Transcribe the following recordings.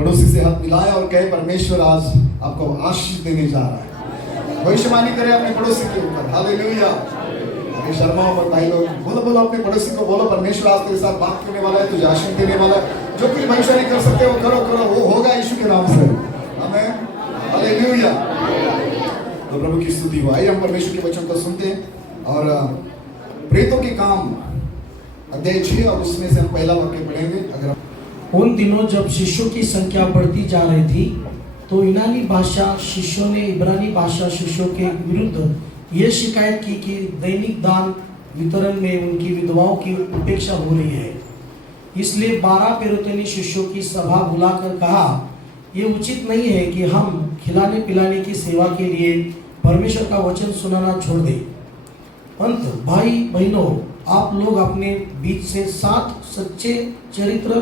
पड़ोसी से हाथ मिलाए और कहे परमेश्वर आज आपको आशीष देने जा रहा है। भविष्यवाणी करें अपने पड़ोसी के ऊपर। हालेलुया। अभी शर्माओ मत भाई लोग, बोलो बोलो अपने पड़ोसी को, बोलो परमेश्वर आज तेरे साथ बात करने वाला है, तुझे आशीष देने वाला है। जो कुछ भविष्यवाणी कर सकते हो करो करो, वो होगा यीशु के नाम से। आमीन। हालेलुया। तो प्रभु की स्तुति हो। आइए हम परमेश्वर के वचन को सुनते हैं और प्रेतों के काम अध्याय 6 और उसमें से हम पहला वाक्य पढ़ेंगे। अगर उन दिनों जब शिष्यों की संख्या बढ़ती जा रही थी तो यूनानी भाषा शिष्यों ने इब्रानी भाषा शिष्यों के विरुद्ध ये शिकायत की कि दैनिक दान वितरण में उनकी विधवाओं की उपेक्षा हो रही है। इसलिए 12 पेरोतेनी शिष्यों की सभा बुलाकर कहा, ये उचित नहीं है कि हम खिलाने पिलाने की सेवा के लिए परमेश्वर का वचन सुनाना छोड़ दें। अंत भाई बहनों, आप लोग अपने बीच से 7 सच्चे चरित्र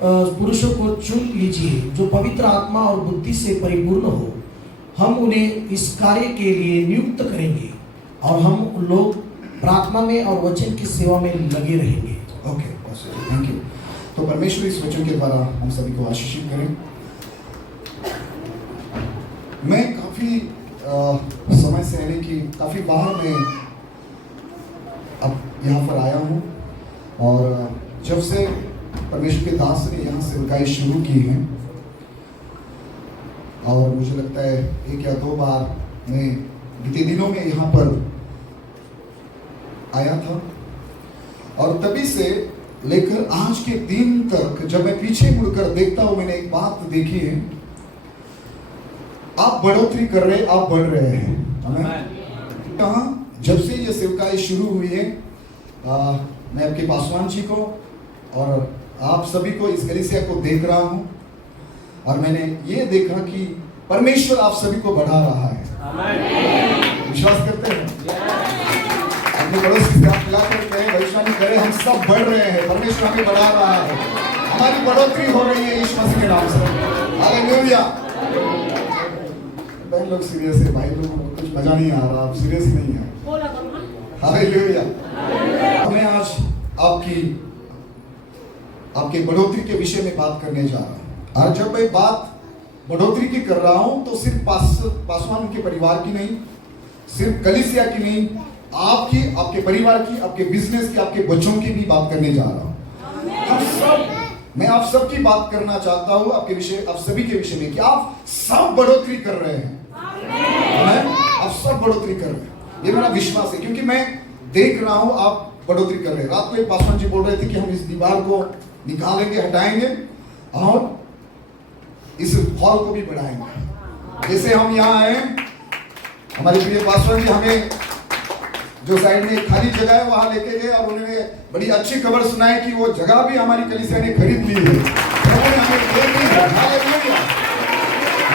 पुरुषों को चुन लीजिए जो पवित्र आत्मा और बुद्धि से परिपूर्ण हो। हम उन्हें इस कार्य के लिए नियुक्त करेंगे और हम लोग प्रार्थना में और वचन की सेवा में लगे रहेंगे। Okay, thank you. तो परमेश्वर इस वचन के द्वारा हम सभी को आशीषित करें। मैं काफी समय से यानी कि काफी बार मैं अब यहाँ पर आया हूँ और जब से परमेश्वर के दास ने यहाँ सेवकाई शुरू की है और मुझे लगता है 1 या 2 बार मैं बीते दिनों में यहाँ पर आया था और तभी से लेकर आज के दिन तक जब मैं पीछे मुड़कर देखता हूँ, मैंने एक बात देखी है, आप बढ़ोतरी कर रहे, आप बढ़ रहे हैं। हमें कहाँ जब से ये सेवकाई शुरू हुई है, मैं आपके पासवान जी को और आप सभी को इस कलीसिया को देख रहा हूं और मैंने ये देखा कि परमेश्वर आप सभी को बढ़ा रहा है। विश्वास करते हैं? अपने पड़ोसी से आप मिलाकर कहें, भविष्यवाणी करें, हम सब बढ़ रहे हैं, परमेश्वर हमें बढ़ा रहा है, हमारी बढ़ोतरी हो रही है यीशु मसीह के नाम से। हालेलुया। बहन लोग सीरियस है, भाई लोग को कुछ मजा नहीं आ रहा, आप सीरियस नहीं है। हालेलुया। मैं आज आपके बढ़ोतरी के विषय में बात करने जा रहा हूं। और जब मैं बात बढ़ोतरी की कर रहा हूं तो सिर्फ पासवान के परिवार की नहीं, सिर्फ कलीसिया की नहीं, आपकी, आपके परिवार की, आपके बिजनेस की, आपके बच्चों की भी बात करने जा रहा हूं। मैं आप सबकी बात करना चाहता हूं आपके विषय, आप सभी के विषय में कि आप सब बढ़ोतरी कर रहे हैं। आप सब बढ़ोतरी कर रहे हैं, ये मेरा विश्वास है, क्योंकि मैं देख रहा हूं आप बढ़ोतरी कर रहे हैं। रात को एक पासवान जी बोल रहे थे कि हम इस दीवार को निकालेंगे, हटाएंगे और इस हॉल को भी बढ़ाएंगे। जैसे हम यहाँ आए, हमारे प्रिय पासवान जी हमें जो साइड में खाली जगह है वहां लेके गए और उन्होंने बड़ी अच्छी खबर सुनाई कि वो जगह भी हमारी कलीसिया ने खरीद ली है।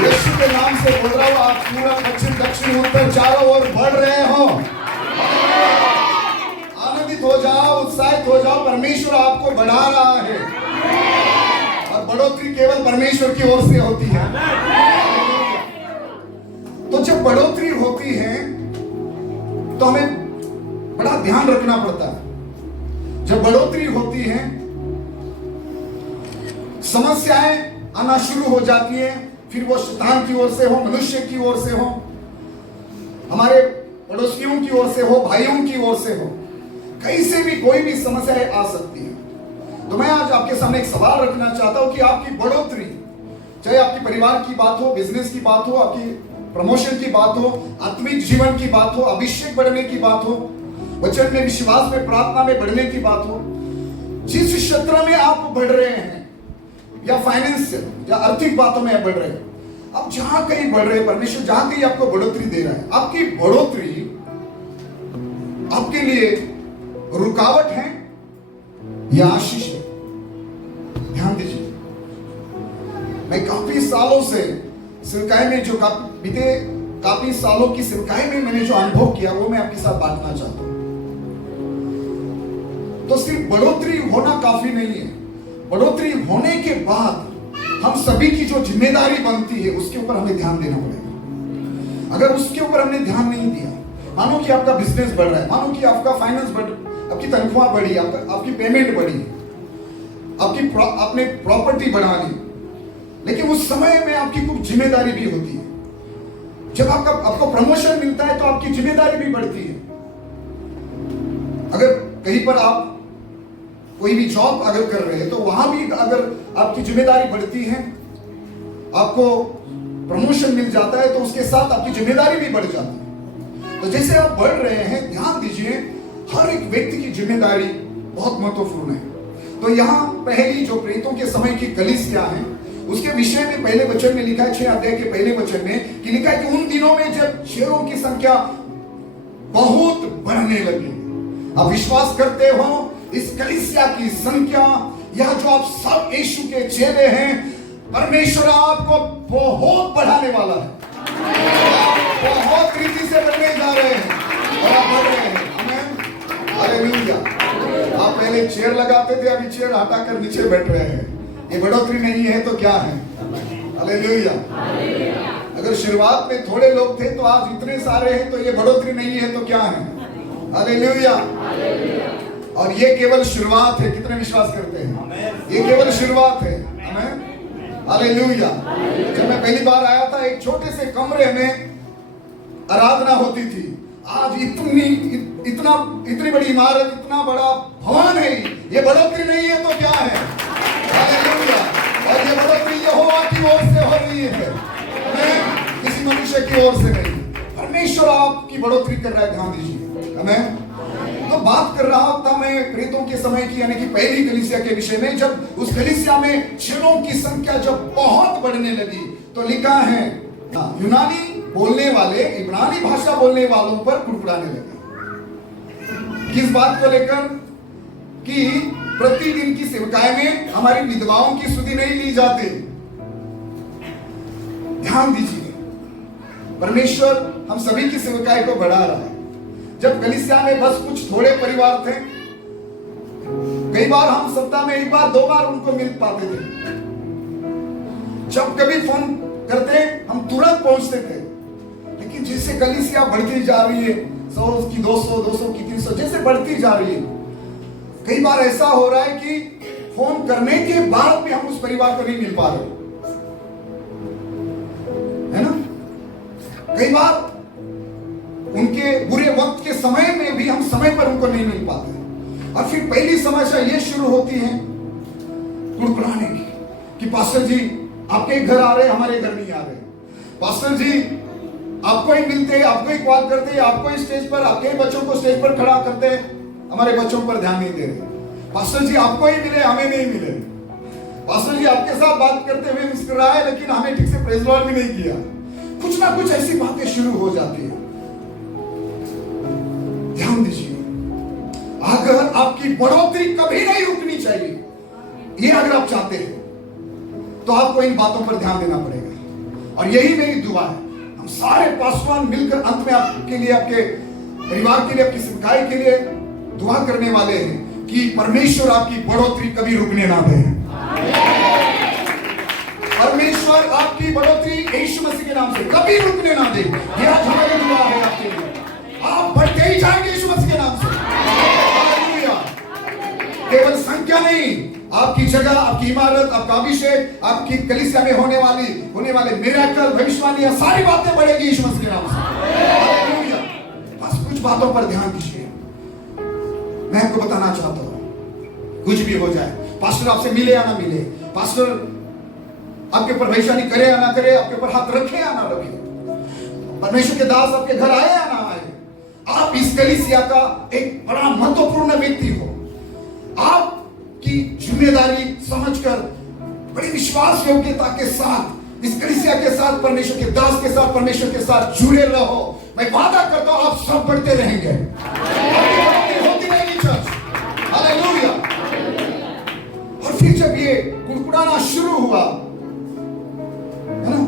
यीशु के नाम से बोल रहा हूँ, आप पूरा पश्चिम दक्षिण उत्तर चारों ओर बढ़ रहे हो। आनंदित हो जाओ, उत्साहित हो जाओ, परमेश्वर आपको बढ़ा रहा है और बढ़ोतरी केवल परमेश्वर की ओर से होती है। तो जब बढ़ोतरी होती है तो हमें बड़ा ध्यान रखना पड़ता है। जब बढ़ोतरी होती है समस्याएं आना शुरू हो जाती है, फिर वो शैतान की ओर से हो, मनुष्य की ओर से हो, हमारे पड़ोसियों की ओर से हो, भाइयों की ओर से हो, कहीं से भी कोई भी समस्याएं आ सकती है। तो मैं आज आपके सामने एक सवाल रखना चाहता हूं कि आपकी बढ़ोतरी, चाहे आपके परिवार की बात हो, बिजनेस की बात हो, आपकी प्रमोशन की बात हो, आत्मिक जीवन की बात हो, अभिषेक बढ़ने की बात हो, वचन में, विश्वास में, प्रार्थना में बढ़ने की बात हो, जिस क्षेत्र में आप बढ़ रहे हैं या फाइनेंशियल या आर्थिक बातों में आप बढ़ रहे हैं, आप जहां कहीं बढ़ रहे हैं, परमेश्वर जहां कहीं आपको बढ़ोतरी दे रहा है, आपकी बढ़ोतरी आपके लिए रुकावट है या आशीष है? ध्यान दीजिए। मैं काफी सालों से सेवकाई में जो बीते काफी सालों की सेवकाई में मैंने जो अनुभव किया वो मैं आपके साथ बांटना चाहता हूं। तो सिर्फ बढ़ोतरी होना काफी नहीं है, बढ़ोतरी होने के बाद हम सभी की जो जिम्मेदारी बनती है उसके ऊपर हमें ध्यान देना पड़ेगा। अगर उसके ऊपर हमने ध्यान नहीं दिया, मानो कि आपका बिजनेस बढ़ रहा है, मानो कि आपका फाइनेंस बढ़, आपकी तनख्वाह बढ़ी, आपकी पेमेंट बढ़ी, आपने प्रॉपर्टी बढ़ा ली, लेकिन उस समय में आपकी कुछ जिम्मेदारी भी होती है। जब आपको प्रमोशन मिलता है तो आपकी जिम्मेदारी भी बढ़ती है। अगर कहीं पर आप कोई भी जॉब अगर कर रहे हैं तो वहां भी अगर आपकी जिम्मेदारी बढ़ती है, आपको प्रमोशन मिल जाता है तो उसके साथ आपकी जिम्मेदारी भी बढ़ जाती है। तो जैसे आप बढ़ रहे हैं, ध्यान दीजिए, हर एक व्यक्ति की जिम्मेदारी बहुत महत्वपूर्ण है। तो यहाँ पहली जो प्रेरितों के समय की कलीसिया है उसके विषय में पहले वचन में लिखा है, 6 अध्याय के पहले वचन में कि लिखा है कि उन दिनों में जब शेरों की संख्या बहुत बढ़ने लगी। आप विश्वास करते हो इस कलीसिया की संख्या, यह जो आप सब यीशु के चेले हैं, परमेश्वर आपको बहुत बढ़ाने वाला है। बहुत रीति से बढ़ने जा रहे हैं और आप बढ़ रहे हैं। आमीन, हालेलुया। आप पहले चेयर लगाते थे, अभी चेयर हटाकर नीचे बैठ रहे हैं। ये बढ़ोतरी नहीं है तो क्या है? हालेलुया। अगर शुरुआत में थोड़े लोग थे तो आज इतने सारे हैं, तो ये बढ़ोतरी नहीं है तो क्या है? हालेलुया। और ये केवल शुरुआत है। कितने विश्वास करते हैं? ये केवल शुरुआत है। आमीन, हालेलुया। जब मैं पहली बार आया था, एक छोटे से कमरे में आराधना होती थी। आज इतनी बड़ी इमारत, इतना बड़ा भवन है। ये बढ़ोतरी नहीं है तो क्या है? हालेलुया। और ये बढ़ोतरी यहोवा की ओर से हो रही है, किसी मनुष्य की ओर से नहीं। परमेश्वर आपकी बढ़ोतरी कर रहा है, ध्यान दीजिए। आमीन। तो बात कर रहा था मैं प्रेरितों के समय की, यानी कि पहली कलीसिया के विषय में। जब उस कलीसिया में चेलों की संख्या जब बहुत बढ़ने लगी तो लिखा है यूनानी बोलने वाले इब्रानी भाषा बोलने वालों पर कुड़कुड़ाने लगे। किस बात को लेकर? कि प्रतिदिन की सेवकाई में हमारी विधवाओं की सुधि नहीं ली जाती। ध्यान दीजिए, परमेश्वर हम सभी की सेवकाई को बढ़ा रहा है। जब कलीसिया में बस कुछ थोड़े परिवार थे, कई बार हम सप्ताह में 1 बार 2 बार उनको मिल पाते थे। जब कभी फोन करते हम तुरंत पहुंचते थे। लेकिन जैसे कलीसिया बढ़ती जा रही है, 100 की 200 की 300 जैसे बढ़ती जा रही है, कई बार ऐसा हो रहा है कि फोन करने के बाद भी हम उस परिवार को नहीं मिल पा रहे, है ना? कई बार उनके बुरे वक्त के समय में भी हम समय पर उनको नहीं मिल पाते। और फिर पहली समस्या ये शुरू होती है कुड़कुड़ाने की कि पास्टर जी आपके घर आ रहे, हमारे घर नहीं आ रहे। पास्टर जी आपको ही मिलते हैं, आपको ही कॉल करते हैं, आपको ही स्टेज पर, आपके बच्चों को स्टेज पर खड़ा करते हैं, हमारे बच्चों पर ध्यान नहीं दे रहे। पास्टर जी आपको ही मिले, हमें नहीं मिले। पास्टर जी आपके साथ बात करते हुए मुस्कुराए, लेकिन हमें ठीक से प्रेज़ लॉर्ड भी नहीं किया। कुछ ना कुछ ऐसी बातें शुरू हो जाती है। ध्यान दीजिए, अगर आपकी बढ़ोतरी कभी नहीं रुकनी चाहिए, ये अगर आप चाहते हैं तो आपको इन बातों पर ध्यान देना पड़ेगा। और यही मेरी दुआ है, हम सारे पासवान मिलकर अंत में आपके लिए, आपके परिवार के लिए, आपकी सेवकाई के लिए दुआ करने वाले हैं कि परमेश्वर आपकी बढ़ोतरी कभी रुकने ना दे। परमेश्वर आपकी बढ़ोतरी यीशु मसीह के नाम से कभी रुकने ना दे। ये आज हमारी दुआ है आपके लिए। आप बढ़ते ही जाएंगे यीशु मसीह के नाम से। हालेलुया। केवल संख्या नहीं, आपकी जगह, आपकी इमारत, आपका अभिषेक, आपकी कलीसिया में होने वाले मिरेकल, भविष्यवाणी, सारी बातें बढ़ेगी यीशु मसीह के नाम से। हालेलुया। बस कुछ बातों पर ध्यान दीजिए। मैं आपको बताना चाहता हूं, कुछ भी हो जाए, पास्टर आपसे मिले या ना मिले, पास्टर आपके ऊपर भविष्यवाणी करे या ना करे, आपके ऊपर हाथ रखे या ना रखे, परमेश्वर के दास आपके घर आए या ना आए, आप इस कलीसिया का एक बड़ा महत्वपूर्ण व्यक्ति हो। आपकी जिम्मेदारी समझकर बड़ी विश्वास योग्यता के साथ इस कलीसिया के साथ, परमेश्वर के दास के साथ, परमेश्वर के साथ जुड़े रहो। मैं वादा करता हूं आप सब बढ़ते रहेंगे। होती रहेगी चर्च। हालेलुया। और फिर जब ये कुड़कुड़ाना शुरू हुआ, है ना,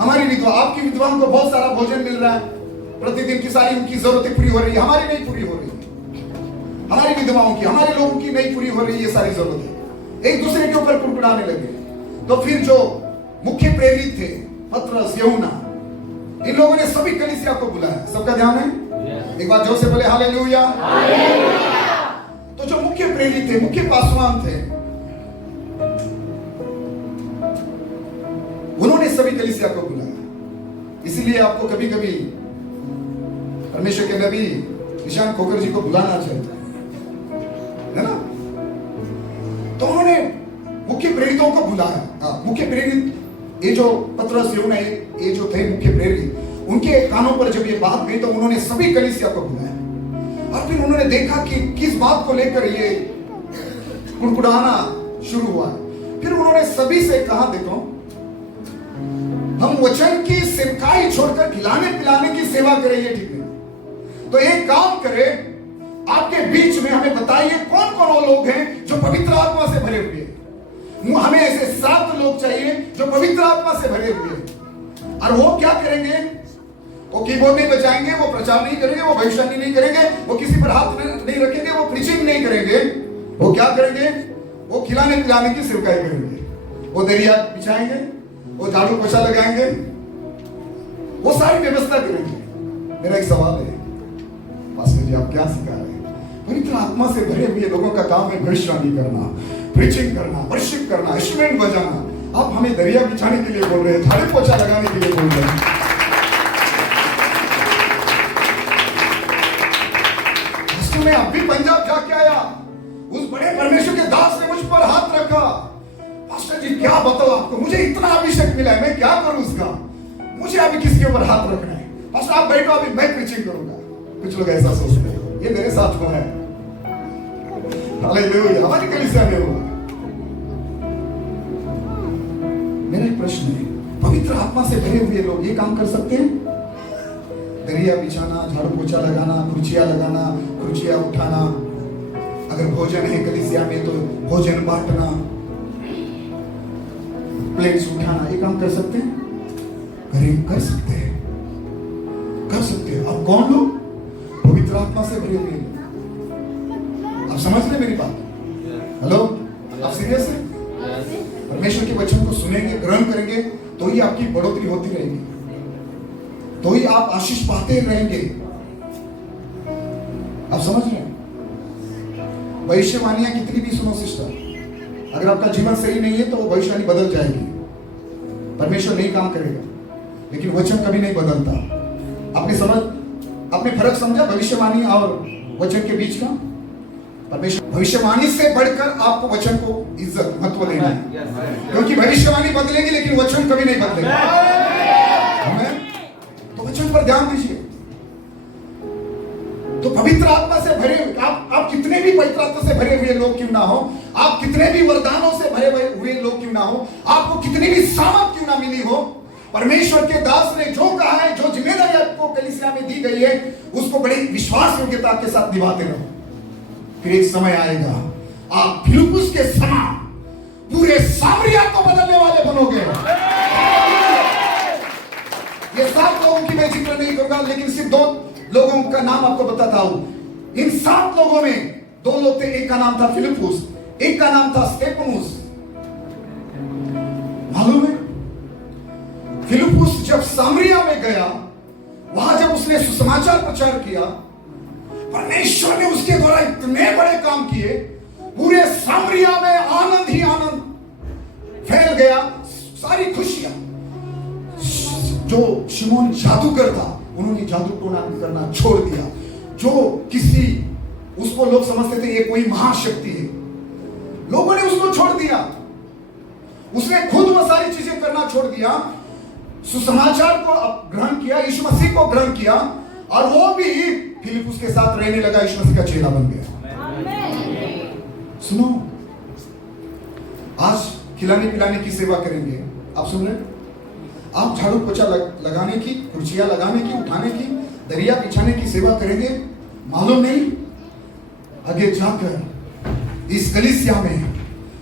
हमारी विधवा, आपकी विधवाओं को बहुत सारा भोजन मिल रहा है, प्रतिदिन की सारी उनकी जरूरतें पूरी हो रही है, हमारी नहीं पूरी हो रही, हमारी विधवाओं की, हमारे लोगों की नहीं पूरी हो रही है सारी जरूरतें। एक दूसरे के ऊपर कुड़कुड़ाने लगे। तो फिर जो मुख्य प्रेरित थे, पतरस, यूहन्ना, इन लोगों ने सभी कलीसिया को बुलाया। सबका ध्यान है? एक बार जोर से बोले हालेलुया। तो जो मुख्य प्रेरित थे, मुख्य पासवान थे, सभी कलीसिया को बुलाया। इसीलिए आपको कभी कभी परमेश्वर के नबी निशान खोकर जी को बुलाना चाहिए, है ना। तो उन्होंने मुख्य प्रेरितों को बुलाया। मुख्य प्रेरित ये जो पतरस यूहन्ना ये जो थे मुख्य प्रेरित, उनके कानों पर जब ये बात गई तो उन्होंने सभी कलीसिया को बुलाया और फिर उन्होंने देखा कि किस बात को लेकर ये कुड़कुड़ाना शुरू हुआ है। फिर उन्होंने सभी से कहा, देखो हम वचन की सेवकाई छोड़कर खिलाने पिलाने की सेवा करें, ये ठीक नहीं। तो एक काम करें, आपके बीच में हमें बताइए कौन कौन वो लोग हैं जो पवित्र आत्मा से भरे हुए हैं। हमें ऐसे 7 लोग चाहिए जो पवित्र आत्मा से भरे हुए हैं। और वो क्या करेंगे? वो कीबोर्ड नहीं बजाएंगे, वो प्रचार नहीं करेंगे, वो भविष्यवाणी नहीं करेंगे, वो किसी पर हाथ नहीं रखेंगे, वो प्रीचिंग नहीं करेंगे। वो क्या करेंगे? वो खिलाने पिलाने की सेवकाई करेंगे। वो दरिया बिछाएंगे, वो झाड़ू पोछा लगाएंगे, वो सारी व्यवस्था करेंगे। मेरा एक सवाल है, पास्टर जी आप क्या सिखा रहे हैं? पवित्र आत्मा से भरे हुए लोगों का काम है भविष्यवाणी करना, प्रीचिंग करना, वर्शिप करना, इंस्ट्रूमेंट बजाना। आप हमें दरिया बिछाने के लिए बोल रहे हैं, झाड़ू पोछा लगाने के लिए बोल रहे हैं। मैं अभी पंजाब जाके आया, उस बड़े परमेश्वर के दास ने मुझ पर हाथ रखा। पास्टर जी क्या बताओ आपको, मुझे इतना अभिषेक मिला है, मैं क्या करूं उसका? मुझे अभी किसके ऊपर हाथ रखना है? पास्टर आप बैठो, अभी मैं प्रीचिंग करूंगा। कुछ लोग ऐसा सोचते हैं, ये मेरे साथ हुआ है। हालेलुया, हमारी कलीसिया में हुआ। मेरा एक प्रश्न है, पवित्र आत्मा से भरे हुए लोग ये काम कर सकते हैं? दरिया बिछाना, झाड़ू पोछा लगाना, कुर्सियां लगाना, कुर्सियां उठाना, अगर भोजन है कलीसिया में तो भोजन बांटना, प्लेट्स उठाना, ये काम कर सकते हैं? कर सकते हैं, कर सकते हैं। अब कौन लोग? पवित्र आत्मा से भरे हुए लोग। आप समझ रहे मेरी बात? हेलो, आप सीरियस है? परमेश्वर के वचन को सुनेंगे, ग्रहण करेंगे तो ही आपकी बढ़ोतरी होती रहेगी, तो ही आप आशीष पाते रहेंगे। आप समझ रहे हैं? भविष्यवाणियां कितनी भी सुनो सिस्टर, अगर आपका जीवन सही नहीं है तो वो भविष्यवाणी बदल जाएगी। परमेश्वर नहीं काम करेगा, लेकिन वचन कभी नहीं बदलता। आपने फर्क समझा भविष्यवाणी और वचन के बीच का? परमेश्वर भविष्यवाणी से बढ़कर आपको वचन को इज्जत महत्व देना है, क्योंकि भविष्यवाणी बदलेगी लेकिन वचन कभी नहीं बदलेगा। तो वचन पर ध्यान दीजिए। तो पवित्र आत्मा से भरे आप कितने भी पवित्र आत्मा से भरे हुए लोग क्यों ना हो, आप कितने भी वरदानों से भरे हुए लोग क्यों ना हो, आपको कितनी भी सामर्थ क्यों ना मिली हो, परमेश्वर के दास ने जो कहा है, जो जिम्मेदारी आपको कलीसिया में दी गई है, उसको बड़ी विश्वास योग्यता के साथ निभाते रहो। फिर एक समय आएगा आप फिलिप्पुस के समान पूरे सामरिया को बदलने वाले बनोगे। ये 7 लोगों की मैं जिक्र नहीं करूंगा, लेकिन सिर्फ 2 लोगों का नाम आपको बताता हूं। इन 7 लोगों में 2 लोग थे, एक का नाम था फिलिप्पुस, एक का नाम था स्टेफनुस। मालूम है फिलिप्पुस जब सामरिया में गया, वहां जब उसने सुसमाचार प्रचार किया, परमेश्वर ने उसके द्वारा इतने बड़े काम किए, पूरे सामरिया में आनंद ही आनंद फैल गया, सारी खुशियां। जो शिमोन जादूगर था, उन्होंने जादू टोना करना छोड़ दिया। जो किसी उसको लोग समझते थे ये कोई महाशक्ति है, लोगों ने उसको छोड़ दिया। उसने खुद वो सारी चीजें करना छोड़ दिया, सुसमाचार को ग्रहण किया, यीशु मसीह को ग्रहण किया, और वो भी फिलिप्पुस के साथ रहने लगा, यीशु मसीह का चेला बन गया। सुनो, आज खिलाने पिलाने की सेवा करेंगे। आप सुन रहे? आप झाड़ू पोछा लगाने की, कुर्सियां लगाने की, उठाने की, दरिया बिछाने की सेवा करेंगे। मालूम नहीं आगे जाकर इस कलीसिया में,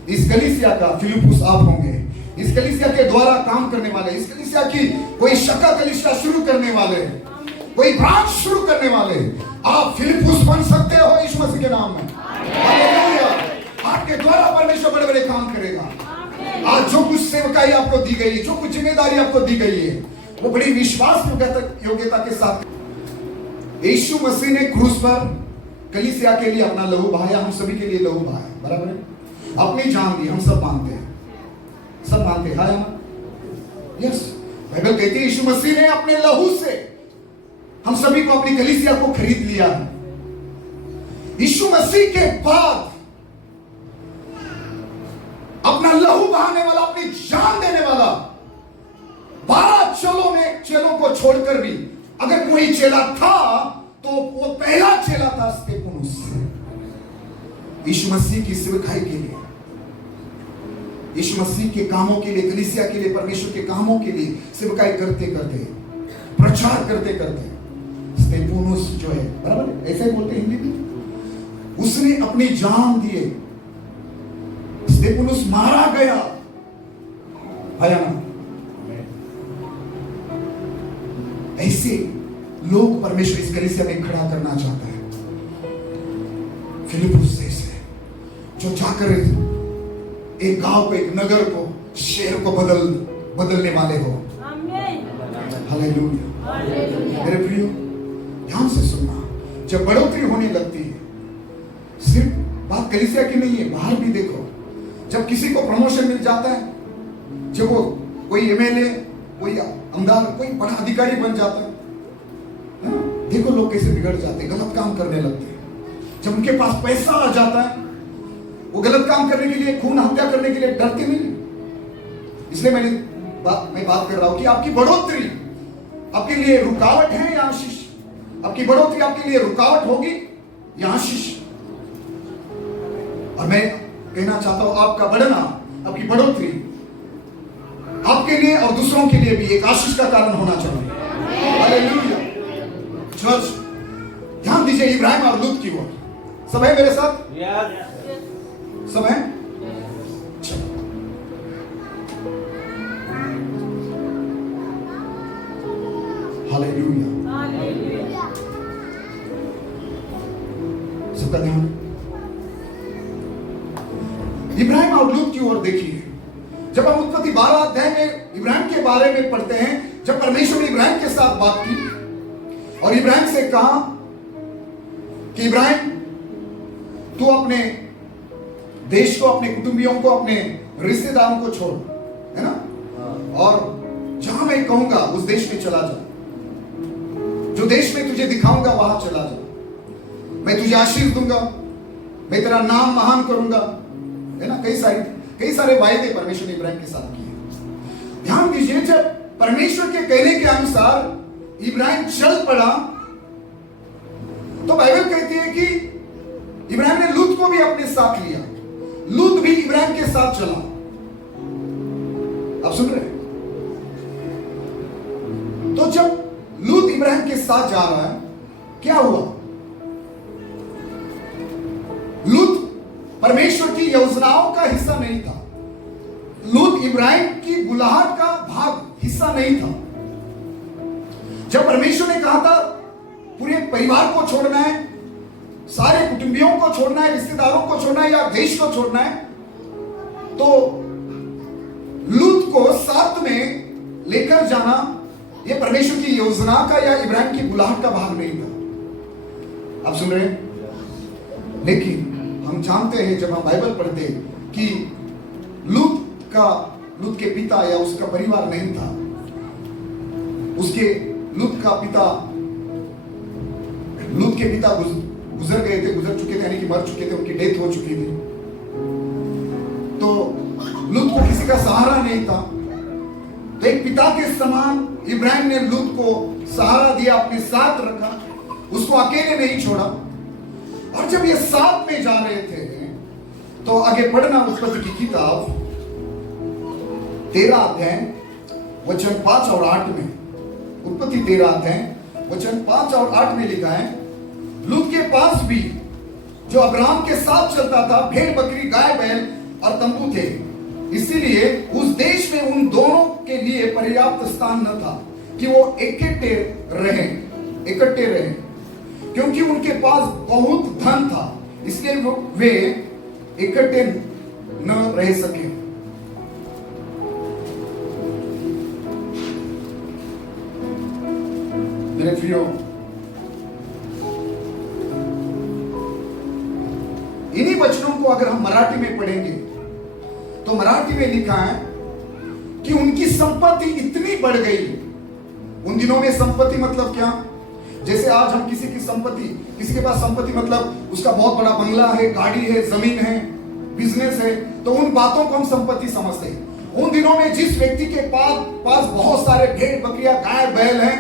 इस कलीसिया का फिलिप्पुस आप होंगे। इस कलीसिया के द्वारा काम करने वाले, इस कलीसिया की कोई शक्का कलीसिया शुरू करने वाले, कोई ब्रांच शुरू करने वाले आप फिलिप्पुस बन सकते हो यीशु मसीह के नाम में। हालेलुया। आपके द्वारा परमेश्वर बड़े बड़े काम करेगा। आज जो कुछ सेवकाई आपको दी गई है, जो कुछ जिम्मेदारी आपको दी गई है, वो बड़ी विश्वास योग्यता के साथ यीशु मसीह ने क्रूस पर कलीसिया के लिए अपना लहू बहाया, हम सभी के लिए लहू बहाया, बराबर है? अपनी जान दी, हम सब मानते हैं, सब मानते हैं। यस, बाइबल कहती है यीशु मसीह ने अपने लहू से हम सभी को, अपनी कलीसिया को खरीद लिया है। यीशु मसीह के बाद अपना लहू बहाने वाला, अपनी जान देने वाला 12 चेलों को छोड़कर भी अगर कोई चेला था तो वो पहला चेला था स्तेफनुस। यीशु मसीह की सेवकाई के लिए, यीशु मसीह के कामों के लिए, कलीसिया के लिए, परमेश्वर के कामों के लिए सेवकाई करते करते, प्रचार करते करते स्तेफनुस जो है, बराबर ऐसे बोलते हिंदी में, उसने अपनी जान दिए। स्तेफनुस मारा गया, भयानक। ऐसे लोग परमेश्वर इस कलीसिया में खड़ा करना चाहता है। फिलिप्पुस जैसे जो जाकर एक गांव को, एक नगर को, शहर को बदलने वाले हो। हालेलुया। मेरे प्रियो, ध्यान से सुनना, जब बढ़ोतरी होने लगती है, सिर्फ बात कलीसिया की नहीं है, बाहर भी देखो। जब किसी को प्रमोशन मिल जाता है, जब वो कोई एमएलए, कोई आमदार, कोई बड़ा अधिकारी बन जाता है, देखो लोग कैसे बिगड़ जाते हैं, गलत काम करने लगते हैं। जब उनके पास पैसा आ जाता है, वो गलत काम करने के लिए, खून हत्या करने के लिए डरते नहीं। इसलिए मैं बात कर रहा हूं कि आपकी बढ़ोतरी आपके लिए रुकावट है या आशीष? आपकी बढ़ोतरी आपके लिए रुकावट होगी या आशीष? और मैं कहना चाहता हूं, आपका बढ़ना, आपकी बढ़ोतरी आपके लिए और दूसरों के लिए भी एक आशीष का कारण होना चाहिए। हालेलुया। चर्च, ध्यान दीजिए इब्राहिम और लूत की ओर। सब है मेरे साथ? सब है? चलो, हालेलुया। सबका ध्यान इब्राहिम और लूत की ओर देखिए। जब हम उत्पत्ति 12 अध्याय में इब्राहिम के बारे में पढ़ते हैं, जब परमेश्वर ने इब्राहिम के साथ बात की और इब्राहिम से कहा कि इब्राहिम, तू अपने देश को, अपने कुटुंबियों को, अपने रिश्तेदारों को छोड़, है ना, और जहां मैं कहूंगा उस देश में चला जा, जो देश में तुझे दिखाऊंगा वहां चला जा, मैं तुझे आशीष दूंगा, मैं तेरा नाम महान करूंगा, है ना। कई सारे वायदे परमेश्वर ने इब्राहिम के साथ किए। ध्यान दीजिए, जब परमेश्वर के कहने के अनुसार इब्राहिम चल पड़ा, तो बाइबल कहती है कि इब्राहिम ने लूत को भी अपने साथ लिया, लूत भी इब्राहिम के साथ चला। आप सुन रहे हैं? तो जब लूत इब्राहिम के साथ जा रहा है, क्या हुआ? लूत परमेश्वर की योजनाओं का हिस्सा नहीं था। लूत इब्राहिम की बुलाहट का भाग, हिस्सा नहीं था। जब परमेश्वर ने कहा था पूरे परिवार को छोड़ना है, सारे कुटुंबियों को छोड़ना है, रिश्तेदारों को छोड़ना है या देश को छोड़ना है, तो लूत को साथ में लेकर जाना यह परमेश्वर की योजना का या इब्राहिम की बुलाहट का भाग नहीं था। आप सुन रहे हैं? लेकिन हम जानते हैं, जब हम बाइबल पढ़ते हैं, कि लूत के पिता या उसका परिवार नहीं था। लूत के पिता गुजर गए थे, गुजर चुके थे, यानी कि मर चुके थे, उनकी डेथ हो चुकी थी। तो लूत को किसी का सहारा नहीं था। तो एक पिता के समान इब्राहिम ने लूत को सहारा दिया, अपने साथ रखा, उसको अकेले नहीं छोड़ा। और जब ये साथ में जा रहे थे, तो आगे पढ़ना उत्पत्ति की किताब 13 अध्याय वचन 5 और 8 में। उत्पत्ति 13 अध्याय वचन 5 और 8 में लिखा है, लूत के पास भी जो अब्राहम के साथ चलता था भेड़ बकरी, गाय बैल और तंबू थे, इसीलिए उस देश में उन दोनों के लिए पर्याप्त स्थान न था कि वो इकट्ठे रहे, क्योंकि उनके पास बहुत धन था, इसलिए वे इकट्ठे न रह सके। मेरे प्रियो, इन्हीं वचनों को अगर हम मराठी में पढ़ेंगे तो मराठी में लिखा है, कि उनकी संपत्ति इतनी बढ़ गई। उन दिनों में संपत्ति मतलब क्या? जैसे आज हम किसी की संपत्ति, किसी के पास संपत्ति मतलब उसका बहुत बड़ा बंगला है, गाड़ी है, जमीन है, बिजनेस है, तो उन बातों को हम संपत्ति समझते हैं। उन दिनों में जिस व्यक्ति के पास बहुत सारे भेड़ बकरियां गाय बैल हैं,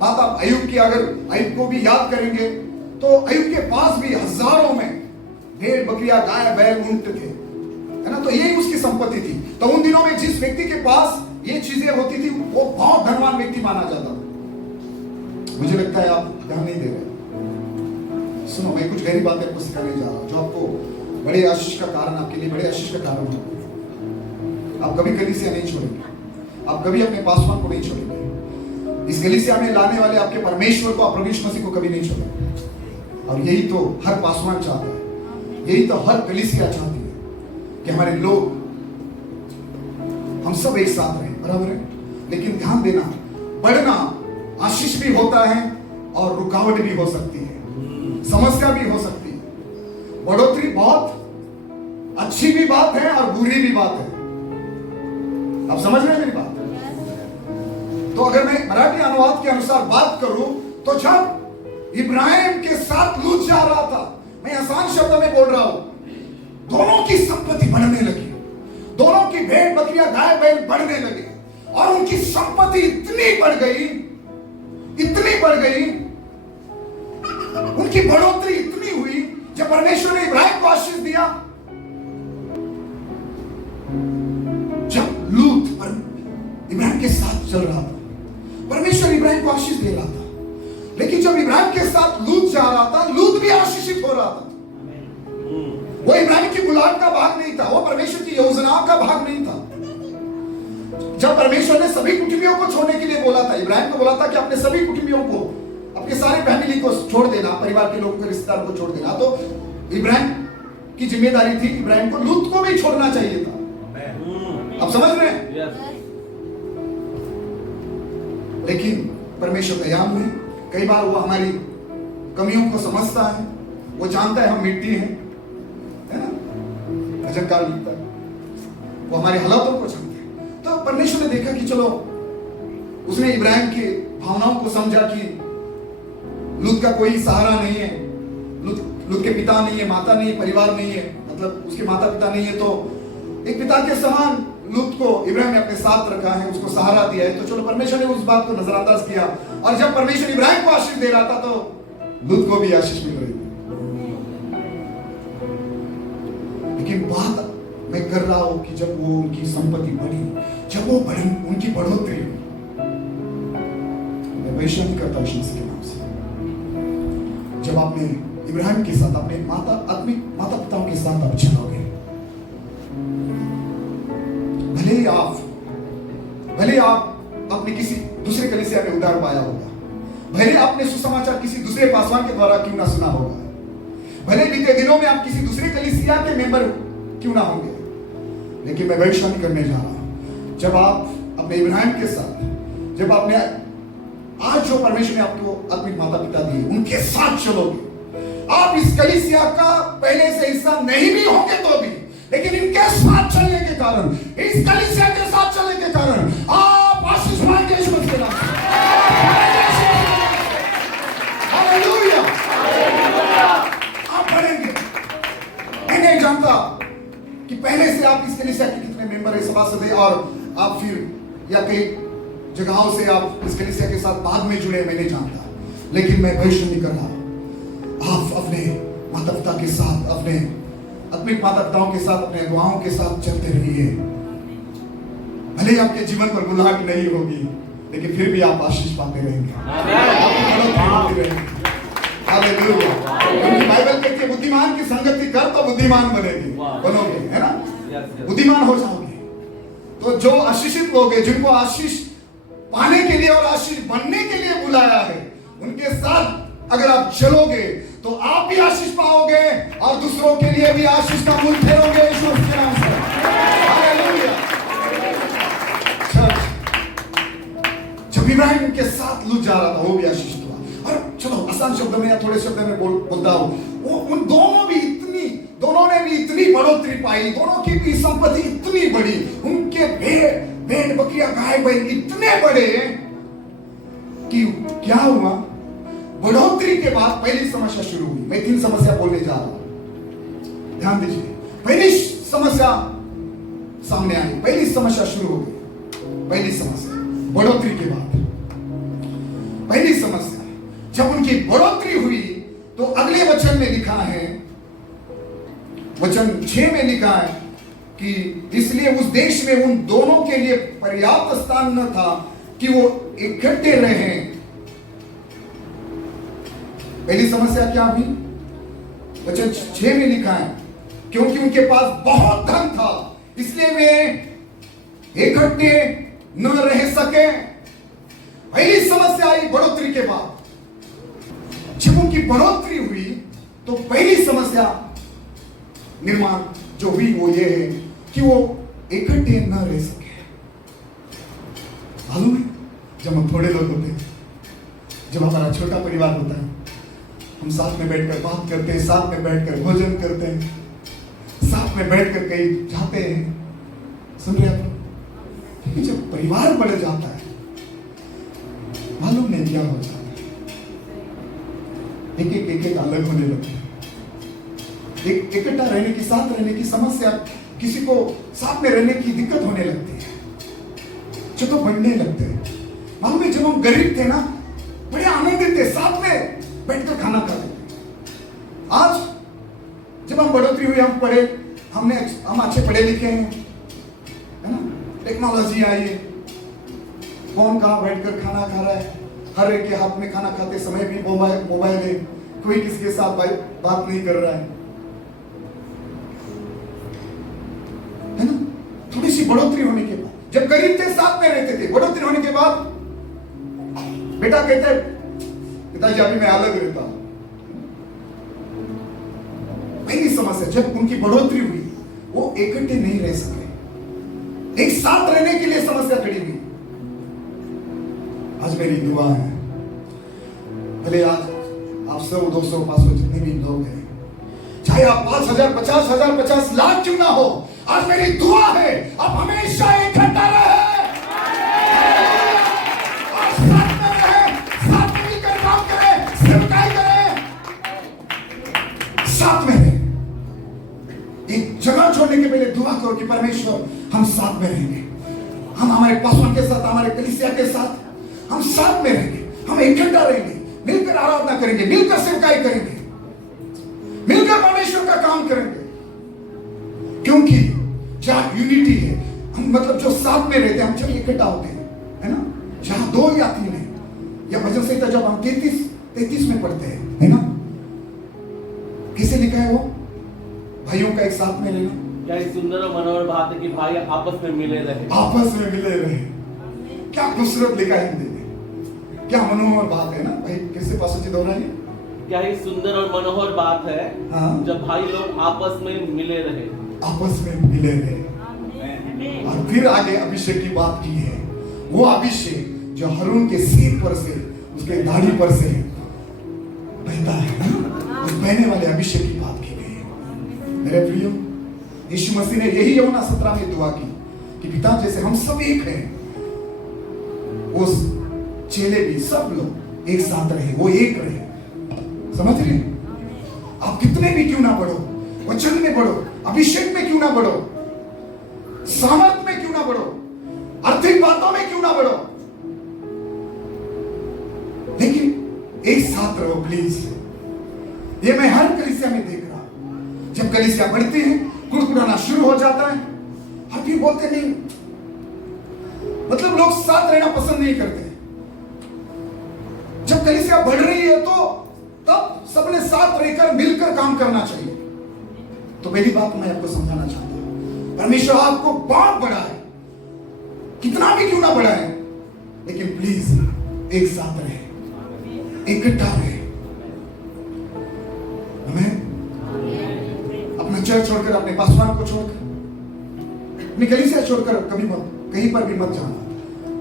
बात आप अय्यूब की, अगर अय्यूब को भी याद करेंगे तो अय्यूब के पास भी हजारों में भेड़ बकरियां गाय बैल ऊंट थे, है ना। तो यही उसकी संपत्ति थी। तो उन दिनों में जिस व्यक्ति के पास ये चीजें होती थी वो बहुत धनवान व्यक्ति माना जाता था। मुझे लगता है आप ध्यान नहीं दे रहे। सुनो, मैं कुछ गहरी बातें आपको सिखाने जा रहा हूं जो आपको बड़े आशीष का कारण, आपके लिए बड़े आशीष का कारण हो। आप कभी कलीसिया नहीं छोड़ेंगे, आप कभी अपने पासवान को नहीं छोड़ेंगे। इस कलीसिया में लाने वाले आपके परमेश्वर को, प्रभु यीशु मसीह को कभी नहीं छोड़ेंगे। और यही तो हर पासवान चाहता है, यही तो हर कलीसिया चाहती है कि हमारे लोग, हम सब एक साथ रहें, बराबर है। लेकिन ध्यान देना, बढ़ना आशीष भी होता है और रुकावट भी हो सकती है, समस्या भी हो सकती है। बढ़ोतरी बहुत अच्छी भी बात है और बुरी भी बात है। आप समझ रहे हैं मेरी बात? तो अगर मैं मराठी अनुवाद के अनुसार बात करूं तो जब इब्राहिम के साथ लूत जा रहा था, मैं आसान शब्दों में बोल रहा हूं, दोनों की संपत्ति बढ़ने लगी, दोनों की भेड़ बकरियां गाय बैल बढ़ने लगे और उनकी संपत्ति इतनी बढ़ गई, इतनी बढ़ गई, उनकी बढ़ोतरी इतनी हुई। जब परमेश्वर ने इब्राहिम को आशीष दिया, जब लूत इब्राहिम के साथ चल रहा था, परमेश्वर इब्राहिम को आशीष दे रहा था। लेकिन जब इब्राहिम के साथ लूत जा रहा था, लूत भी आशीषित हो रहा था। वो इब्राहिम की बुलाहट का भाग नहीं था, वो परमेश्वर की योजनाओं का भाग नहीं था। जब परमेश्वर ने सभी कुटुंबियों को छोड़ने के लिए बोला था, इब्राहिम को बोला था कि अपने सभी कुटुंबियों को, अपने सारे फैमिली को छोड़ देना, परिवार के लोगों को, रिश्तेदारों को छोड़ देना, तो इब्राहिम की जिम्मेदारी थी इब्राहिम को लूत को भी छोड़ना चाहिए था। आप समझ रहे हैं? लेकिन परमेश्वर दयालु है, कई बार वो हमारी कमियों को समझता है, वो जानता है हम मिट्टी हैं, है ना, भजनकार लिखता है, वो हमारे हालातों को जानता है। तो परमेश्वर ने देखा कि चलो, उसने इब्राहिम की भावनाओं को समझा कि लूत का कोई सहारा नहीं है, लूत के पिता नहीं है, माता नहीं है, परिवार नहीं है, मतलब उसके माता पिता नहीं है, तो एक पिता के समान लूत को इब्राहिम ने अपने साथ रखा है, उसको सहारा दिया है। तो चलो, परमेश्वर ने उस बात को नजरअंदाज किया और जब परमेश्वर इब्राहिम को आशीष दे रहा था तो लूत को भी आशीष मिल रही थी। लेकिन बात मैं कर रहा हूं कि जब वो उनकी संपत्ति बढ़ी, जब वो बढ़ी, उनकी बढ़ोतरी हुई, मैं वैश्य करता हूं के नाम से, जब आपने इब्राहिम के साथ, अपने माता पिताओं के साथ आप चलोगे, भले आप अपने किसी दूसरे कलीसिया में उद्धार पाया होगा, भले आपने सुसमाचार किसी दूसरे पासवान के द्वारा क्यों ना सुना होगा, भले बीते दिनों में आप किसी दूसरे कलीसिया के मेंबर क्यों ना होंगे, लेकिन मैं भविष्यवाणी करने जा रहा हूं, जब आप अपने इब्राहिम के साथ, जब आपने आज जो परमेश्वर ने आपको आत्मिक माता पिता दिए, उनके साथ चलोगे, आप इस कलीसिया का पहले से हिस्सा नहीं भी होंगे तो भी, लेकिन इनके साथ चलने के कारण, इस कलीसिया के साथ चलने के कारण आप आशीष पाएंगे ईश्वर के नाम से। हालेलुया, आप बढ़ेंगे। मैं नहीं जानता कि पहले से आप इस कलीसिया के कितने मेंबर है, सभासद है, और आप फिर या कई जगहों से आप इस कलीसिया के साथ बाद में जुड़े, मैं नहीं जानता, लेकिन मैं भविष्य नहीं कर रहा, आप अपने माता पिता के साथ, अपने आत्मिक माता पिताओं के साथ, अपने अगुवाओं के साथ चलते रहिए। भले ही आपके जीवन पर बुलाहट नहीं होगी, लेकिन फिर भी आप आशीष पाते रहेंगे, हालेलुया। क्योंकि बाइबल कहती है बुद्धिमान की संगति कर तो बुद्धिमान बनोगे, है ना, बुद्धिमान हो जाओगे। तो जो आशीषित लोग हैं, जिनको आशीष पाने के लिए और आशीष बनने के लिए बुलाया है, उनके साथ अगर आप चलोगे तो आप भी आशीष पाओगे और दूसरों के लिए भी आशीष का मूल फेरोगे ईश्वर के नाम से। हालेलुया। जब इब्राहिम के साथ लूत जा रहा था, वो भी आशीषित हुआ। और चलो, आसान शब्द में या थोड़े शब्द में बोलता हूं, उन दोनों ने भी इतनी बढ़ोतरी पाई, दोनों की भी संपत्ति इतनी बड़ी, उनके या गाय बैल इतने बड़े कि क्या हुआ, बढ़ोतरी के बाद पहली समस्या शुरू हुई। मैं 3 समस्या बोलने जा रहा हूं, ध्यान दीजिए। पहली समस्या सामने आई, पहली समस्या शुरू हो गई। पहली समस्या बढ़ोतरी के बाद, पहली समस्या जब उनकी बढ़ोतरी हुई तो अगले वचन में लिखा है, वचन 6 में लिखा है कि इसलिए उस देश में उन दोनों के लिए पर्याप्त स्थान न था कि वो इकट्ठे रहें। पहली समस्या क्या हुई? वचन 6 में लिखा है, क्योंकि उनके पास बहुत धन था इसलिए वे इकट्ठे न रह सके। पहली समस्या आई बढ़ोतरी के बाद। जब उनकी बढ़ोतरी हुई तो पहली समस्या निर्माण जो हुई वो ये है कि वो इकट्ठे न रह सके। मालूम है, जब हम थोड़े लोग होते हैं, जब हमारा छोटा परिवार होता है, हम साथ में बैठकर बात करते हैं, साथ में बैठकर भोजन करते हैं, साथ में बैठकर कहीं जाते हैं। सुन रहे हैं? जब परिवार बढ़ जाता है, मालूम नहीं क्या हो जाता है, एक अलग होने लगता है। एक इकट्ठा रहने की, साथ रहने की समस्या, किसी को साथ में रहने की दिक्कत होने लगती है, जो तो बढ़ने लगते हैं। मालूम है, जब हम गरीब थे ना, बड़े आनंदित थे, साथ में बैठकर खाना खाते थे। आज जब हम बढ़ोतरी हुई, हम पढ़े, हम अच्छे पढ़े लिखे हैं, है ना, टेक्नोलॉजी आई है, कौन कहां बैठकर खाना खा रहा है, हर एक के हाथ में खाना खाते समय भी मोबाइल है, कोई किसी के साथ बात नहीं कर रहा है ना। थोड़ी सी बढ़ोतरी होने के बाद, जब गरीब थे साथ में रहते थे, बढ़ोतरी होने के बाद बेटा कहते पिताजी अभी मैं अलग रहता हूं। पहली समस्या, जब उनकी बढ़ोतरी हुई वो इकट्ठे नहीं रह सके, एक साथ रहने के लिए समस्या खड़ी हुई। आज मेरी दुआ है, भले आज आप 100, 200, 500 जितने भी लोग हैं, चाहे आप 5,000, 50,000, 50 लाख क्यों ना हो, आज मेरी दुआ है आप हमेशा इकट्ठा रहे, और साथ में रहे, साथ में मिलकर काम करें, सेवकाई करें, साथ में रहे। एक जगह छोड़ने के पहले दुआ करो कि परमेश्वर हम साथ में रहेंगे, हम हमारे पासवान के साथ, हमारे कलीसिया के साथ हम साथ में रहेंगे, हम इकट्ठा रहेंगे, मिलकर आराधना करेंगे, मिलकर सेवकाई करेंगे, मिलकर परमेश्वर का काम करेंगे। क्योंकि जहां यूनिटी है, हम मतलब जो साथ में रहते हैं, हम जब इकट्ठा होते हैं, है ना, जहां 2 या 3 है, या भजन संहिता जब हम 33 में पढ़ते हैं, है ना, किसे लिखा है वो, भाइयों का एक साथ में रहना। क्या सुंदर और मनोहर बात है कि भाई आपस में मिले रहे, आपस में मिले रहे। क्या खूबसूरत लिखा है हिंदी में, क्या मनोहर बात है ना भाई, कैसे पास जी दोहराइए। क्या ही सुंदर और मनोहर बात है, हाँ? जब भाई लोग आपस में मिले रहे, आपस में मिले रहे। और फिर आगे अभिषेक की बात की है, वो अभिषेक जो हरून के सिर पर से, उसके दाढ़ी पर से बहता है ना, उस बहने वाले अभिषेक की बात की गई है। मेरे प्रियो, यीशु मसीह ने यही यूहन्ना 17 में दुआ की कि पिता जैसे हम सब एक हैं, उस चेले भी, सब लोग एक साथ रहे, वो एक रहे। समझ रहे? आप कितने भी क्यों ना बढ़ो, वचन में बढ़ो, अभिषेक में क्यों ना बढ़ो, सामर्थ में क्यों ना बढ़ो, आर्थिक बातों में क्यों ना बढ़ो, लेकिन एक साथ रहो प्लीज। ये मैं हर कलीसिया में देख रहा हूं, जब कलीसिया बढ़ती है, कुड़कुड़ाना शुरू हो जाता है, हम भी बोलते नहीं, मतलब लोग साथ रहना पसंद नहीं करते। जब कलीसिया बढ़ रही है तो तब सबने साथ रहकर मिलकर काम करना चाहिए। तो पहली बात मैं आपको समझाना चाहता हूं, परमेश्वर आपको बहुत बड़ा है, कितना भी क्यों ना बड़ा है, लेकिन प्लीज एक साथ रहे, इकट्ठा रहे। हमें अपना चर्च छोड़कर, अपने पासवान को छोड़कर, अपनी कलीसिया छोड़कर कभी मत, कहीं पर भी मत जाना,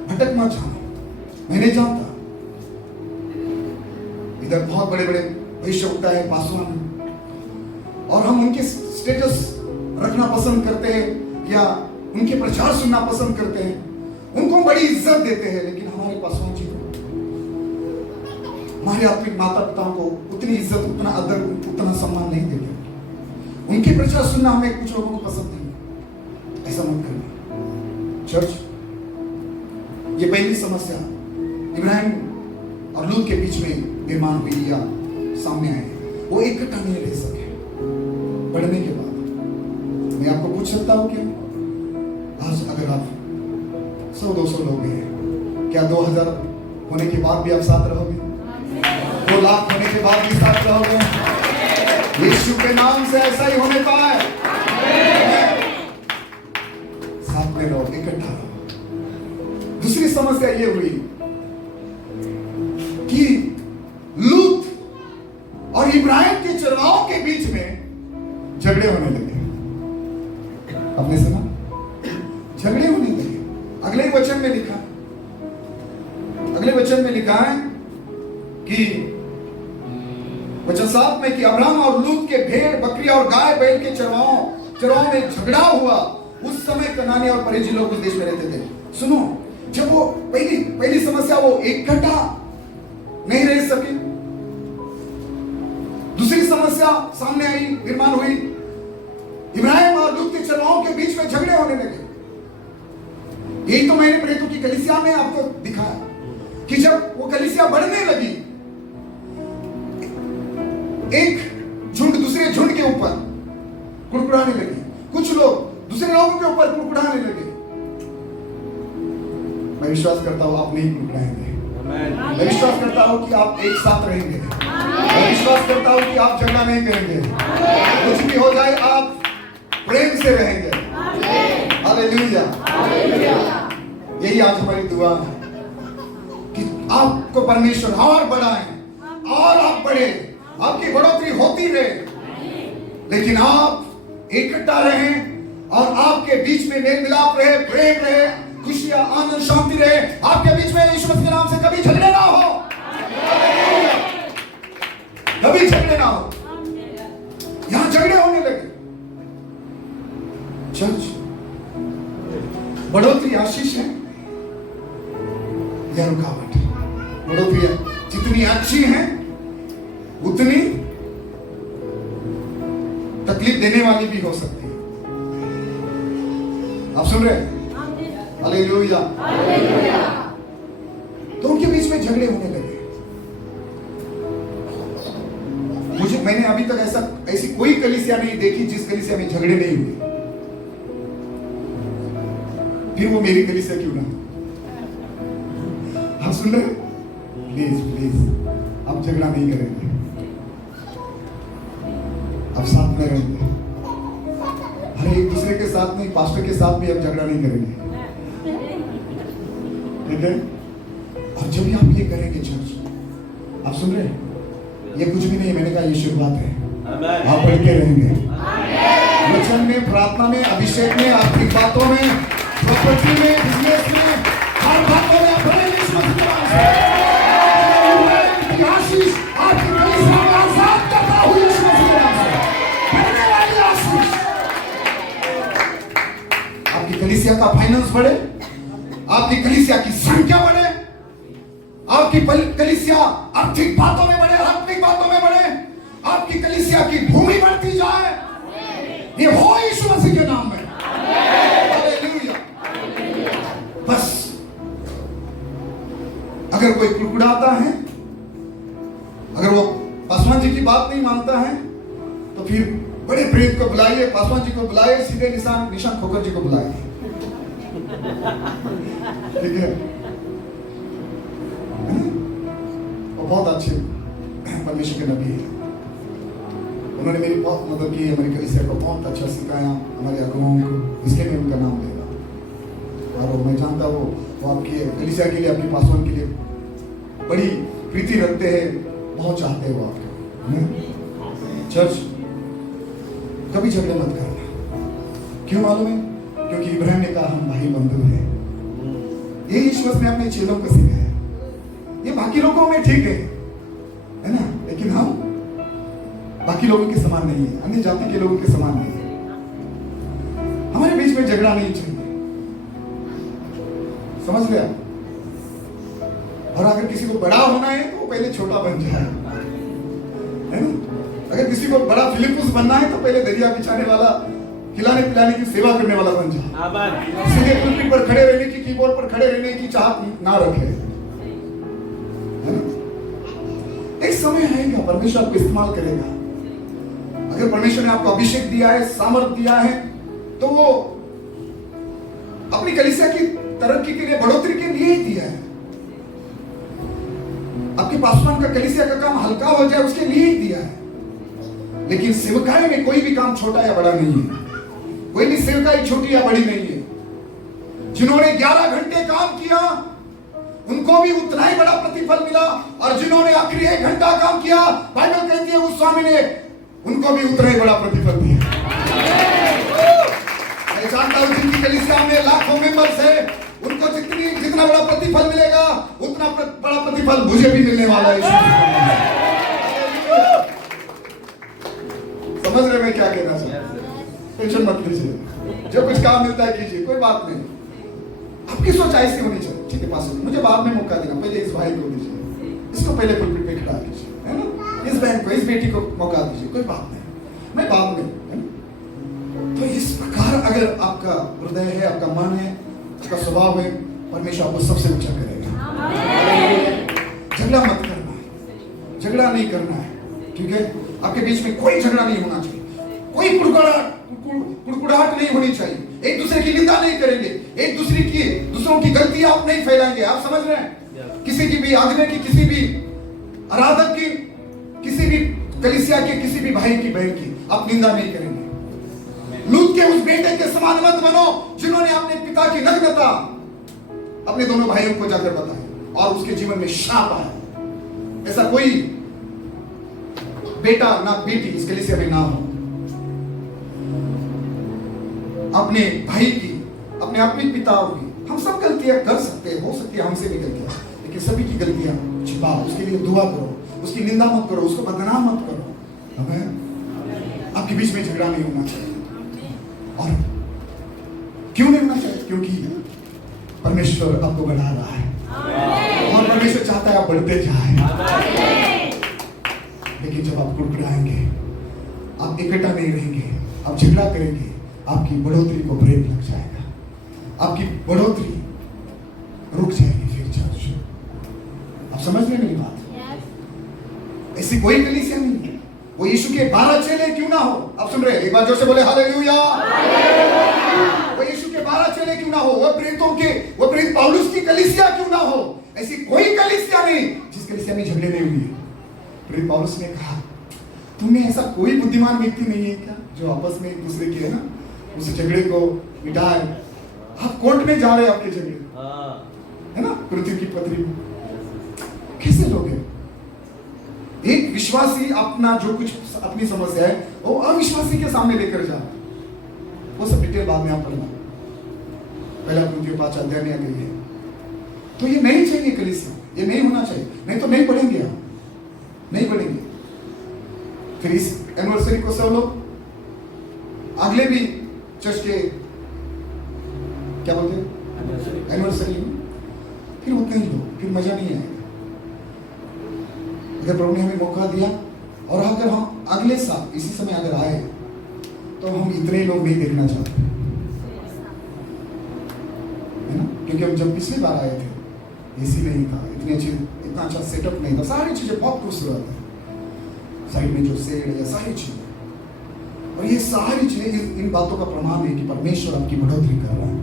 भटक मत जाना। मैं नहीं जानता, इधर बहुत बड़े बड़े भविष्यवक्ता है, पासवान है, और हम उनके स्टेटस रखना पसंद करते हैं या उनके प्रचार सुनना पसंद करते हैं, उनको हम बड़ी इज्जत देते हैं, लेकिन हमारे पासवान जी को, हमारे आत्मिक माता पिताओं को उतनी इज्जत, उतना आदर, उतना सम्मान नहीं देते। उनकी प्रचार सुनना हमें कुछ लोगों को पसंद नहीं। ऐसा मत करना चर्च। ये पहली समस्या इब्राहिम और लूत के बीच में निर्माण हुई या सामने आए। वो इकट्ठा नहीं रह सके। बढ़ने के बाद मैं आपको पूछ सकता हूं क्या आज अगर आप 100-200 लोग हैं, क्या 2000 होने के बाद भी आप साथ रहोगे? 2 लाख होने के बाद भी साथ रहोगे? यीशु के नाम से ऐसा ही होने पाए। साथ में रहो, इकट्ठा रहो। दूसरी समस्या ये हुई कि लूत और इब्राहिम के चरवाहों के बीच में झगड़े होने लगे। आपने सुना? झगड़े होने लगे। अगले वचन में लिखा है कि वचन 7 में कि अब्राहम और लूत के भेड़ बकरी और गाय बैल के चरवाहों में झगड़ा हुआ। उस समय कनानी और परिजी लोग उस देश में रहते थे। सुनो, जब वो पहली समस्या, वो इकट्ठा नहीं रह सके। दूसरी समस्या सामने आई, निर्माण हुई। इब्राहिम और लूत के चरवाहों के बीच में झगड़े होने लगे। यही तो मैंने प्रेरितों की कलीसिया में आपको दिखाया कि जब वो कलीसिया बढ़ने लगी, एक झुंड दूसरे झुंड के ऊपर कुड़कुड़ाने लगी। कुछ लोग दूसरे लोगों के ऊपर कुड़कुड़ाने लगे। मैं विश्वास करता हूं आप नहीं कुड़कुड़ाएंगे। मैं विश्वास करता हूं कि आप एक साथ रहेंगे। मैं विश्वास करता हूं कि आप झगड़ा नहीं करेंगे। कुछ भी हो जाए आप प्रेम से रहेंगे। हालेलुया। यही आज हमारी दुआ है कि आपको परमेश्वर और बढ़ाए और आप बढ़े, आपकी बढ़ोतरी होती रहे, लेकिन आप इकट्ठा रहें और आपके बीच में मेल मिलाप रहे, प्रेम रहे, खुशियां, आनंद, शांति रहे। आपके बीच में यीशु मसीह के नाम से कभी झगड़े ना हो, कभी झगड़े ना हो। यहां झगड़े होने लगे। चर्च, बढ़ोतरी आशीष है या रुकावट? बढ़ोतरी जितनी अच्छी है उतनी तकलीफ देने वाली भी हो सकती है। आप सुन रहे हैं? हालेलुया। तो उनके बीच में झगड़े होने लगे। मैंने अभी तक ऐसी कोई कलीसिया नहीं देखी जिस कलीसिया में झगड़े नहीं हुए। फिर वो मेरी कलीसिया क्यों ना? आप सुन रहे? प्लीज प्लीज, आप झगड़ा नहीं करेंगे, आप साथ में रहेंगे। हर एक दूसरे के साथ नहीं, पास्टर के साथ भी आप झगड़ा नहीं करेंगे, ठीक है? और जब भी आप ये करेंगे चर्च, आप सुन रहे हैं? ये कुछ भी नहीं, मैंने कहा ये शुरुआत है। आप बढ़ते रहेंगे वचन में, प्रार्थना में, अभिषेक में, आर्थिक बातों में, प्रॉपर्टी में, बिजनेस में, हर बातों में बढ़ेंगे। आशीष आपकी कलीसिया में आजाद करता हुआ यीशु मसीह के नाम से बढ़ने वाली आशीष। आपकी कलीसिया का फाइनेंस बढ़े, आपकी कलीसिया की संख्या बढ़े, आपकी कलीसिया आर्थिक बातों में बढ़े, आत्मिक बातों में बढ़े, आपकी कलीसिया की भूमि बढ़ती जाए। ये हो यीशु मसीह के नाम में। हालेलुया। बस अगर कोई कुड़कुड़ाता है, अगर वो पासवान जी की बात नहीं मानता है, तो फिर बड़े प्रेत को बुलाइए, पासवान जी को बुलाइए, सीधे निशान खोकर जी को बुलाइए, ठीक है? वो बहुत अच्छे परमेश्वर के नबी है। उन्होंने मेरी बहुत मदद की, हमारी कलीसिया को बहुत अच्छा सिखाया, हमारे अगुवाओं को, इसलिए मैं उनका नाम लेगा। और मैं जानता वो आपकी कलीसिया के लिए, आपकी पासवान के लिए बड़ी प्रीति रखते हैं, बहुत चाहते हैं वो आपको। चर्च, कभी झगड़े मत करना। क्यों मालूम है? क्योंकि इब्राहिम ने कहा हम भाई बंधु हैं। ये यीशु ने अपने चेलों को सिखाया। ये बाकी लोगों में ठीक है ना, लेकिन हम बाकी लोगों के समान नहीं है, अन्य जाति के लोगों के समान नहीं है। हमारे बीच में झगड़ा नहीं चाहिए, समझ लिया? और अगर किसी को बड़ा होना है तो वो पहले छोटा बन जाए, है ना? अगर किसी को बड़ा फिलिपुस बनना है तो पहले दरिया बिछाने वाला, खिलाने पिलाने की सेवा करने वाला बन जाए। सीधे पुलपिट पर खड़े रहने की, कीबोर्ड पर खड़े रहने की चाहत ना रखे, है ना? एक समय आएगा परमेश्वर आपको इस्तेमाल करेगा। अगर परमेश्वर ने आपको अभिषेक दिया है, सामर्थ दिया है, तो वो अपनी कलीसिया की तरक्की के लिए, बढ़ोतरी के लिए ही दिया है। आपके पासवान का, कलीसिया का काम हल्का हो जाए उसके लिए ही दिया है। लेकिन सेवकाई में कोई भी काम छोटा या बड़ा नहीं है, कोई भी सेवकाई छोटी या बड़ी नहीं है। जिन्होंने 11 घंटे काम किया उनको भी उतना ही बड़ा प्रतिफल मिला, और जिन्होंने आखिरी 1 घंटा काम किया, बाइबल कहती है उस स्वामी ने उनको भी उतना ही बड़ा प्रतिफल दिया। मैं जानता हूं जिनकी कलीसिया में लाखों मेंबर्स है, उनको जितना बड़ा प्रतिफल मिलेगा उतना बड़ा प्रतिफल मुझे भी मिलने वाला है। समझ रहे मैं क्या कहना चाहता हूं? टेंशन मत लीजिए, जो कुछ काम मिलता है कीजिए, कोई बात नहीं। आपकी सोच ऐसी होनी चाहिए, ठीक है पास मुझे बाद में मौका देना, पहले इस भाई को दीजिए, इसको पहले पुलपिट पे खड़ा कीजिए, है ना? इस बहन को, इस बेटी को मौका दीजिए, कोई बात नहीं, मैं बाद में, है ना? तो इस प्रकार अगर आपका हृदय है, आपका मन है, आपका स्वभाव है, परमेश्वर आपको सबसे ऊंचा करेगा। झगड़ा मत करना है, झगड़ा नहीं करना है, ठीक है? आपके बीच में कोई झगड़ा नहीं होना चाहिए, कोई कुड़कुड़ाहट नहीं होनी चाहिए, एक दूसरे की निंदा नहीं करेंगे, एक दूसरों की गलतियां आप नहीं फैलाएंगे। आप समझ रहे हैं? किसी की भी आदमी की, किसी भी आराधक की, किसी भी कलीसिया के किसी भी भाई की, बहन की आप निंदा नहीं करेंगे। लूत के उस बेटे के समान मत बनो जिन्होंने अपने पिता की नग्नता अपने दोनों भाइयों को जाकर बताया और उसके जीवन में शाप आया। ऐसा कोई बेटा ना बेटी इस कलीसिया में ना हो। अपने भाई की, अपने अपने पिताओं की, हम सब गलतियां कर सकते हैं, हो सकती है हमसे भी गलतियां, लेकिन सभी की गलतियां छिपाओ, उसके लिए दुआ करो, उसकी निंदा मत करो, उसको बदनाम मत करो। हमें आपके बीच में झगड़ा नहीं होना चाहिए। और क्यों नहीं होना चाहिए? क्योंकि परमेश्वर आपको बढ़ा रहा है और परमेश्वर चाहता है आप बढ़ते जाए। लेकिन जब आप कुड़कुड़ाएंगे, आप इकट्ठा नहीं रहेंगे, आप झगड़ा करेंगे, आपकी बढ़ोतरी को ब्रेक लग जाएगा, आपकी बढ़ोतरी रुक जाएगी। फिर चर्च, आप समझ रहे मेरी बात? ऐसी कोई कलीसिया नहीं है, वो यीशु के 12 चेले क्यों ना हो। आप सुन रहे हैं? एक बार जोर से बोले हालेलुया। वो यीशु के 12 चेले क्यों ना हो, वो प्रेरित पौलुस की कलीसिया क्यों ना हो। ऐसी कोई कलीसिया नहीं जिस कलीसिया में झगड़े नहीं हुए। प्रेरित पौलुस ने कहा, तुम्हें ऐसा कोई बुद्धिमान व्यक्ति नहीं है क्या जो आपस में एक दूसरे के, है ना, उस झगड़े को मिटाए। आप कोर्ट में जा रहे हैं, आपके झगड़े, है ना, पृथ्वी की पथरी में। कैसे लोग हैं? एक विश्वासी अपना जो कुछ अपनी समस्या है वो अविश्वासी के सामने लेकर जा, वो सब डिटेल बाद में आप पढ़ना, पहला कुरिन्थियों 5 अध्याय में आ गई है। तो ये नहीं चाहिए कलीसिया, ये नहीं होना चाहिए, नहीं तो नहीं पढ़ेंगे, आप नहीं पढ़ेंगे। फिर इस एनिवर्सरी को सब लोग अगले भी चर्च के क्या बोलते हैं एनिवर्सरी में फिर उतने ही लोग, फिर मजा नहीं आएगा। अगर प्रभु ने हमें मौका दिया और अगर हम अगले साल इसी समय अगर आए तो हम इतने लोग नहीं देखना चाहते, है ना? क्योंकि हम जब पिछली बार आए थे एसी नहीं था, इतना अच्छा सेटअप नहीं था, सारी चीजें बहुत खूबसूरत है, साइड में जो शेड है, सारी चीजें, और ये सारी चीजें इन बातों का प्रमाण है कि परमेश्वर आपकी बढ़ोतरी कर रहा है।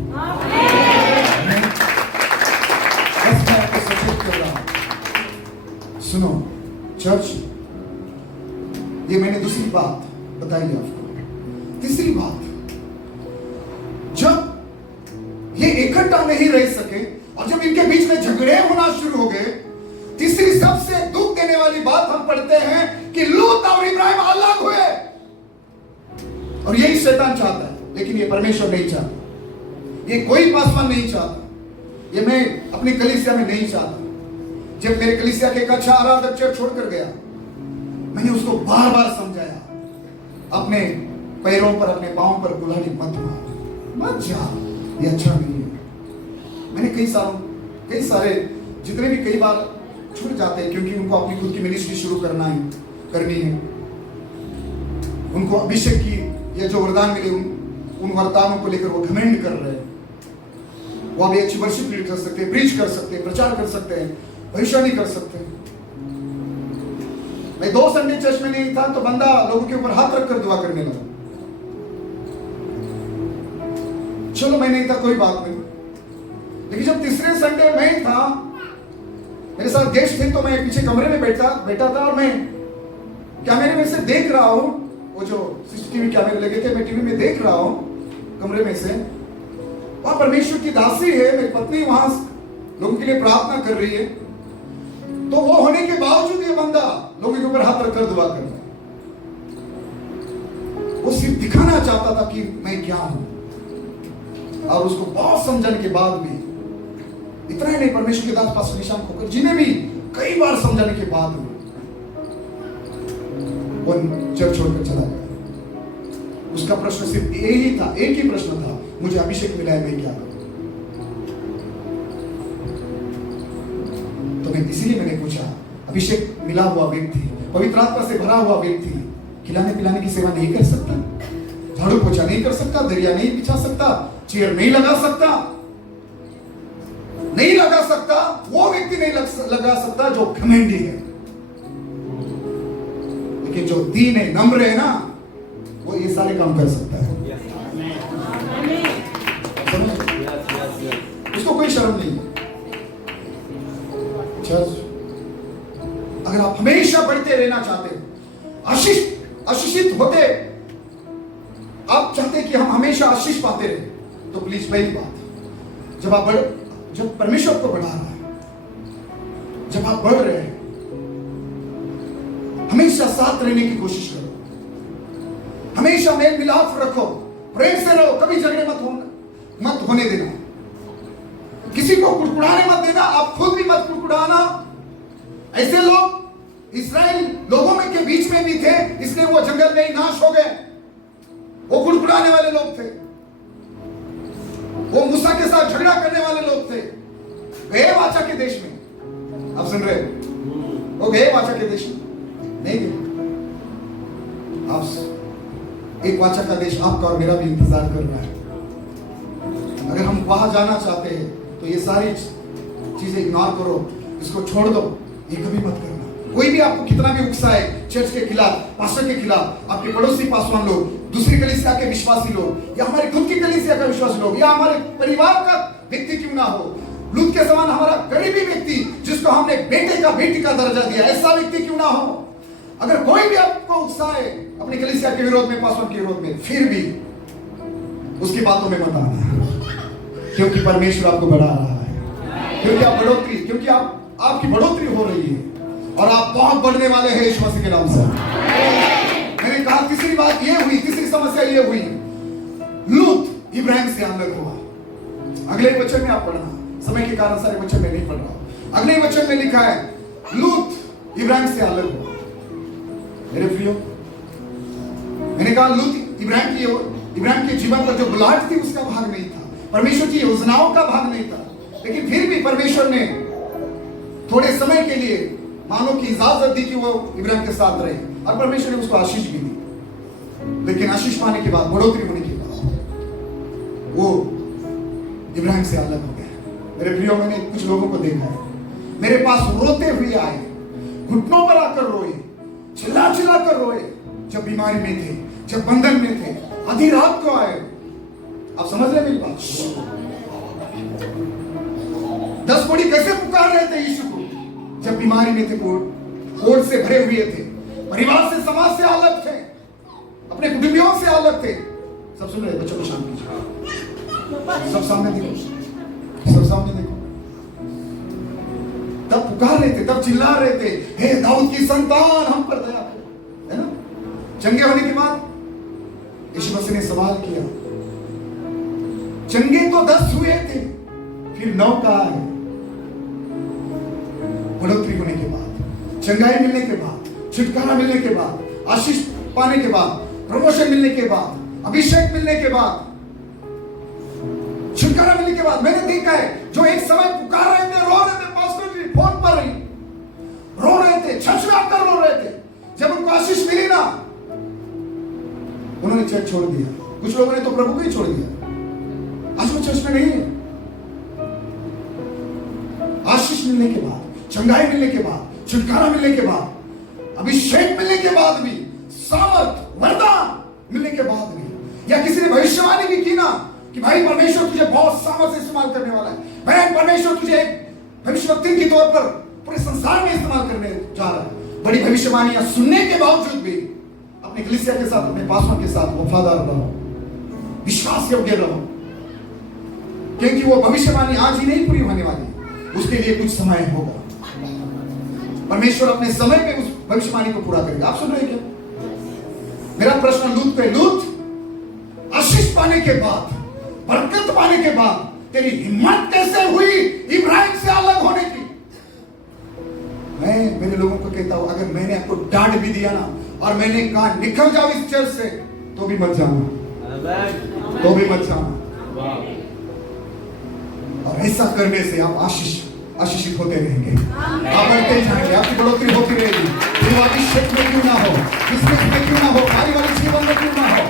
बस मैं आपको सचेत कर रहा हूं। सुनो चर्च, ये मैंने दूसरी बात बताई आपको। तीसरी बात, जब ये इकट्ठा नहीं रह सके और जब इनके बीच में झगड़े होना शुरू हो गए, तीसरी सबसे दुख देने वाली बात हम पढ़ते हैं कि लूत और इब्राहिम अलग हुए। और यही शैतान चाहता है, लेकिन ये परमेश्वर नहीं चाहता, ये कोई पासवान नहीं चाहता, ये मैं अपनी कलीसिया में नहीं चाहता। जब मेरे कलीसिया के एक अच्छा आराधक चर्च छोड़कर गया, मैंने उसको बार बार समझाया, अपने पैरों पर, अपने पांव पर कुल्हाड़ी मत मार, मत जा, ये अच्छा नहीं है। मैंने कई सारे जितने भी कई बार छूट जाते हैं, क्योंकि उनको अपनी खुद की मिनिस्ट्री शुरू करनी है, उनको अभिषेक की ये जो वरदान मिले उन वरदानों को लेकर वो घमंड कर रहे हैं। वो अभी अच्छी वर्शिप लीड कर सकते हैं, प्रीच कर सकते हैं, प्रचार कर सकते हैं, भविष्यवाणी कर सकते हैं। मैं 2 संडे चर्च में नहीं था तो बंदा लोगों के ऊपर हाथ रखकर दुआ करने लगा। चलो मैं नहीं था, कोई बात नहीं। लेकिन जब तीसरे संडे मैं था, मेरे साथ गेस्ट थे, तो मैं पीछे कमरे में बैठा था और मैं कैमरे में से देख रहा हूं, वो जो सीसीटीवी कैमरे लगे थे, मैं टीवी में देख रहा हूं कमरे में से, वहां परमेश्वर की दासी है, मेरी पत्नी वहां लोगों के लिए प्रार्थना कर रही है। तो वो होने के बावजूद ये बंदा लोगों के ऊपर हाथ रखकर दुआ कर रहा है। वो सिर्फ दिखाना चाहता था कि मैं क्या हूं, और उसको बहुत समझाने के बाद भी, इतना ही नहीं, परमेश्वर के दास पास्टर निशान खोकर जिन्हें भी कई बार समझाने के बाद भी वो चर्च छोड़कर चला गया। उसका प्रश्न सिर्फ यही था, एक ही प्रश्न था, मुझे अभिषेक मिला है, मैं क्या करूं? तो मैं इसीलिए मैंने पूछा, अभिषेक मिला हुआ व्यक्ति, पवित्र आत्मा से भरा हुआ व्यक्ति खिलाने पिलाने की सेवा नहीं कर सकता, झाड़ू पोछा नहीं कर सकता, दरिया नहीं बिछा सकता, चेयर नहीं लगा सकता, वो व्यक्ति नहीं लगा सकता जो घमंडी है। लेकिन जो दीन है, नम्र है ना, वो ये सारे काम कर सकता है। उसको कोई शर्म नहीं है। चर्च, अगर आप हमेशा बढ़ते रहना चाहते हो, आशीषित होते, आप चाहते कि हम हमेशा आशीष पाते रहे, तो प्लीज पहली बात, जब परमेश्वर को बढ़ा रहा है, जब आप बढ़ रहे हैं, हमेशा साथ रहने की कोशिश करो, हमेशा मेल मिलाप रखो, प्रेम से रहो, कभी झगड़े मत होने देना, किसी को कुड़कुड़ाने मत देना, आप खुद भी मत कुड़कुड़ाना। ऐसे लोग इस्राएल लोगों में के बीच में भी थे, इसलिए वो जंगल में ही नाश हो गए। वो कुड़कुड़ाने वाले लोग थे, वो मूसा के साथ झगड़ा करने वाले लोग थे। गए वाचा के देश में, आप सुन रहे हैं, वो गए वाचा के देश में नहीं गए। आप एक वाचा का देश आपका और मेरा भी इंतजार कर रहा है। अगर हम वहां जाना चाहते हैं तो ये सारी चीजें इग्नोर करो, इसको छोड़ दो, ये कभी मत करना। कोई भी आपको कितना भी उकसाए, चर्च के खिलाफ, पास्टर के खिलाफ, आपके पड़ोसी पासवान लोग, दूसरी कलीसिया के विश्वासी लोग, या हमारे खुद की कलीसिया का विश्वासी लोग, या हमारे परिवार का व्यक्ति क्यों ना हो, लूत के समान हमारा करीबी व्यक्ति जिसको हमने बेटी का दर्जा दिया, ऐसा व्यक्ति क्यों ना हो, अगर कोई भी आपको उकसाए अपनी कलीसिया के विरोध में, पासवान के विरोध में, फिर भी उसकी बातों में मत आना, क्योंकि परमेश्वर आपको बढ़ा रहा है, क्योंकि आपकी बढ़ोतरी हो रही है और आप बहुत बढ़ने वाले हैं यीशु मसीह के नाम से। मैंने कहा तीसरी बात ये हुई, तीसरी समस्या ये हुई, लूत इब्राहिम से अलग हुआ। अगले वचन में आप पढ़ना, समय के कारण सारे वचन में नहीं पढ़ रहा, अगले वचन में लिखा है लूत इब्राहिम से अलग हुआ। मेरे प्रियो, मैंने कहा लूत इब्राहिम के जीवन पर जो बुलाहट थी उसका भाग नहीं था, परमेश्वर की योजनाओं का भाग नहीं था, लेकिन फिर भी परमेश्वर ने थोड़े समय के लिए मानो की इजाजत दी कि वो इब्राहिम के साथ रहे, और परमेश्वर ने उसको आशीष भी दी। लेकिन आशीष पाने के बाद, बढ़ोतरी होने के बाद, वो इब्राहिम से अलग हो गया। मेरे प्रियो, मैंने कुछ लोगों को देखा है, मेरे पास रोते हुए आए, घुटनों पर आकर रोए, चिल्ला कर रोए, जब बीमारी में थे, जब बंधन में थे, आधी रात को आए। आप समझ रहे मेरी बात? 10 कोड़ी कैसे पुकार रहे थे यीशु को, जब बीमारी में थे, कोढ़ से भरे हुए थे, परिवार से, समाज से अलग थे, अपने कुटुंबियों से अलग थे। सब सुन रहे? बच्चों को शांत कीजिए, सब सामने देखो, सब सामने देखो। तब पुकार रहे थे, तब चिल्ला रहे थे, हे दाऊद की संतान, हम पर दया कर, है ना? चंगे होने के बाद यीशु मसीह ने सवाल किया, चंगे तो 10 हुए थे, फिर 9 का है। बढ़ोतरी होने के बाद, चंगाई मिलने के बाद, छुटकारा मिलने के बाद, आशीष पाने के बाद, प्रमोशन मिलने के बाद, अभिषेक मिलने के बाद, छुटकारा मिलने के के बाद मैंने देखा है जो एक समय पुकार रहे थे, रो रहे थे, पास्टर जी फोन पर रही रो रहे थे, छछला कर रो रहे थे, जब उनको आशीष मिली ना उन्होंने चर्च छोड़ दिया। कुछ लोगों ने तो प्रभु को ही छोड़ दिया, आज वो चर्च में नहीं है। आशीष मिलने के बाद, चंगाई मिलने के बाद, छुटकारा मिलने के बाद, अभिषेक मिलने के बाद भी, सामर्थ वरदान मिलने के बाद भी, या किसी ने भविष्यवाणी भी की ना कि भाई परमेश्वर तुझे बहुत सामर्थ से इस्तेमाल करने वाला है, बहन परमेश्वर तुझे एक भविष्यवक्ता के तौर पर पूरे संसार में इस्तेमाल करने जा रहा है। बड़ी भविष्यवाणियां सुनने के बावजूद भी अपने कलीसिया के साथ, अपने पासवान के साथ वफादार रहो, विश्वास योग्य रहो, क्योंकि वो भविष्यवाणी आज ही नहीं पूरी होने वाली, उसके लिए कुछ समय होगा। परमेश्वर अपने समय में उस भविष्यवाणी को पूरा करेगा। आप सुन रहे हैं क्या? मेरा प्रश्न लूत पे, लूत आशीष पाने के बाद, बरकत पाने के बाद तेरी हिम्मत कैसे हुई इब्राहिम से अलग होने की? मैं मेरे लोगों को कहता हूं, अगर मैंने आपको डांट भी दिया ना और मैंने कहा निकल जाओ इस चर्च से, तो भी मत जाना, तो भी मत जाना। और ऐसा करने से आप आशीषित होते रहेंगे, आप बढ़ते जाएंगे, आपकी बढ़ोतरी होती रहेगी। विवादी क्षेत्र में क्यों ना हो, बिजनेस में क्यों ना हो, पारिवारिक जीवन में क्यों ना हो,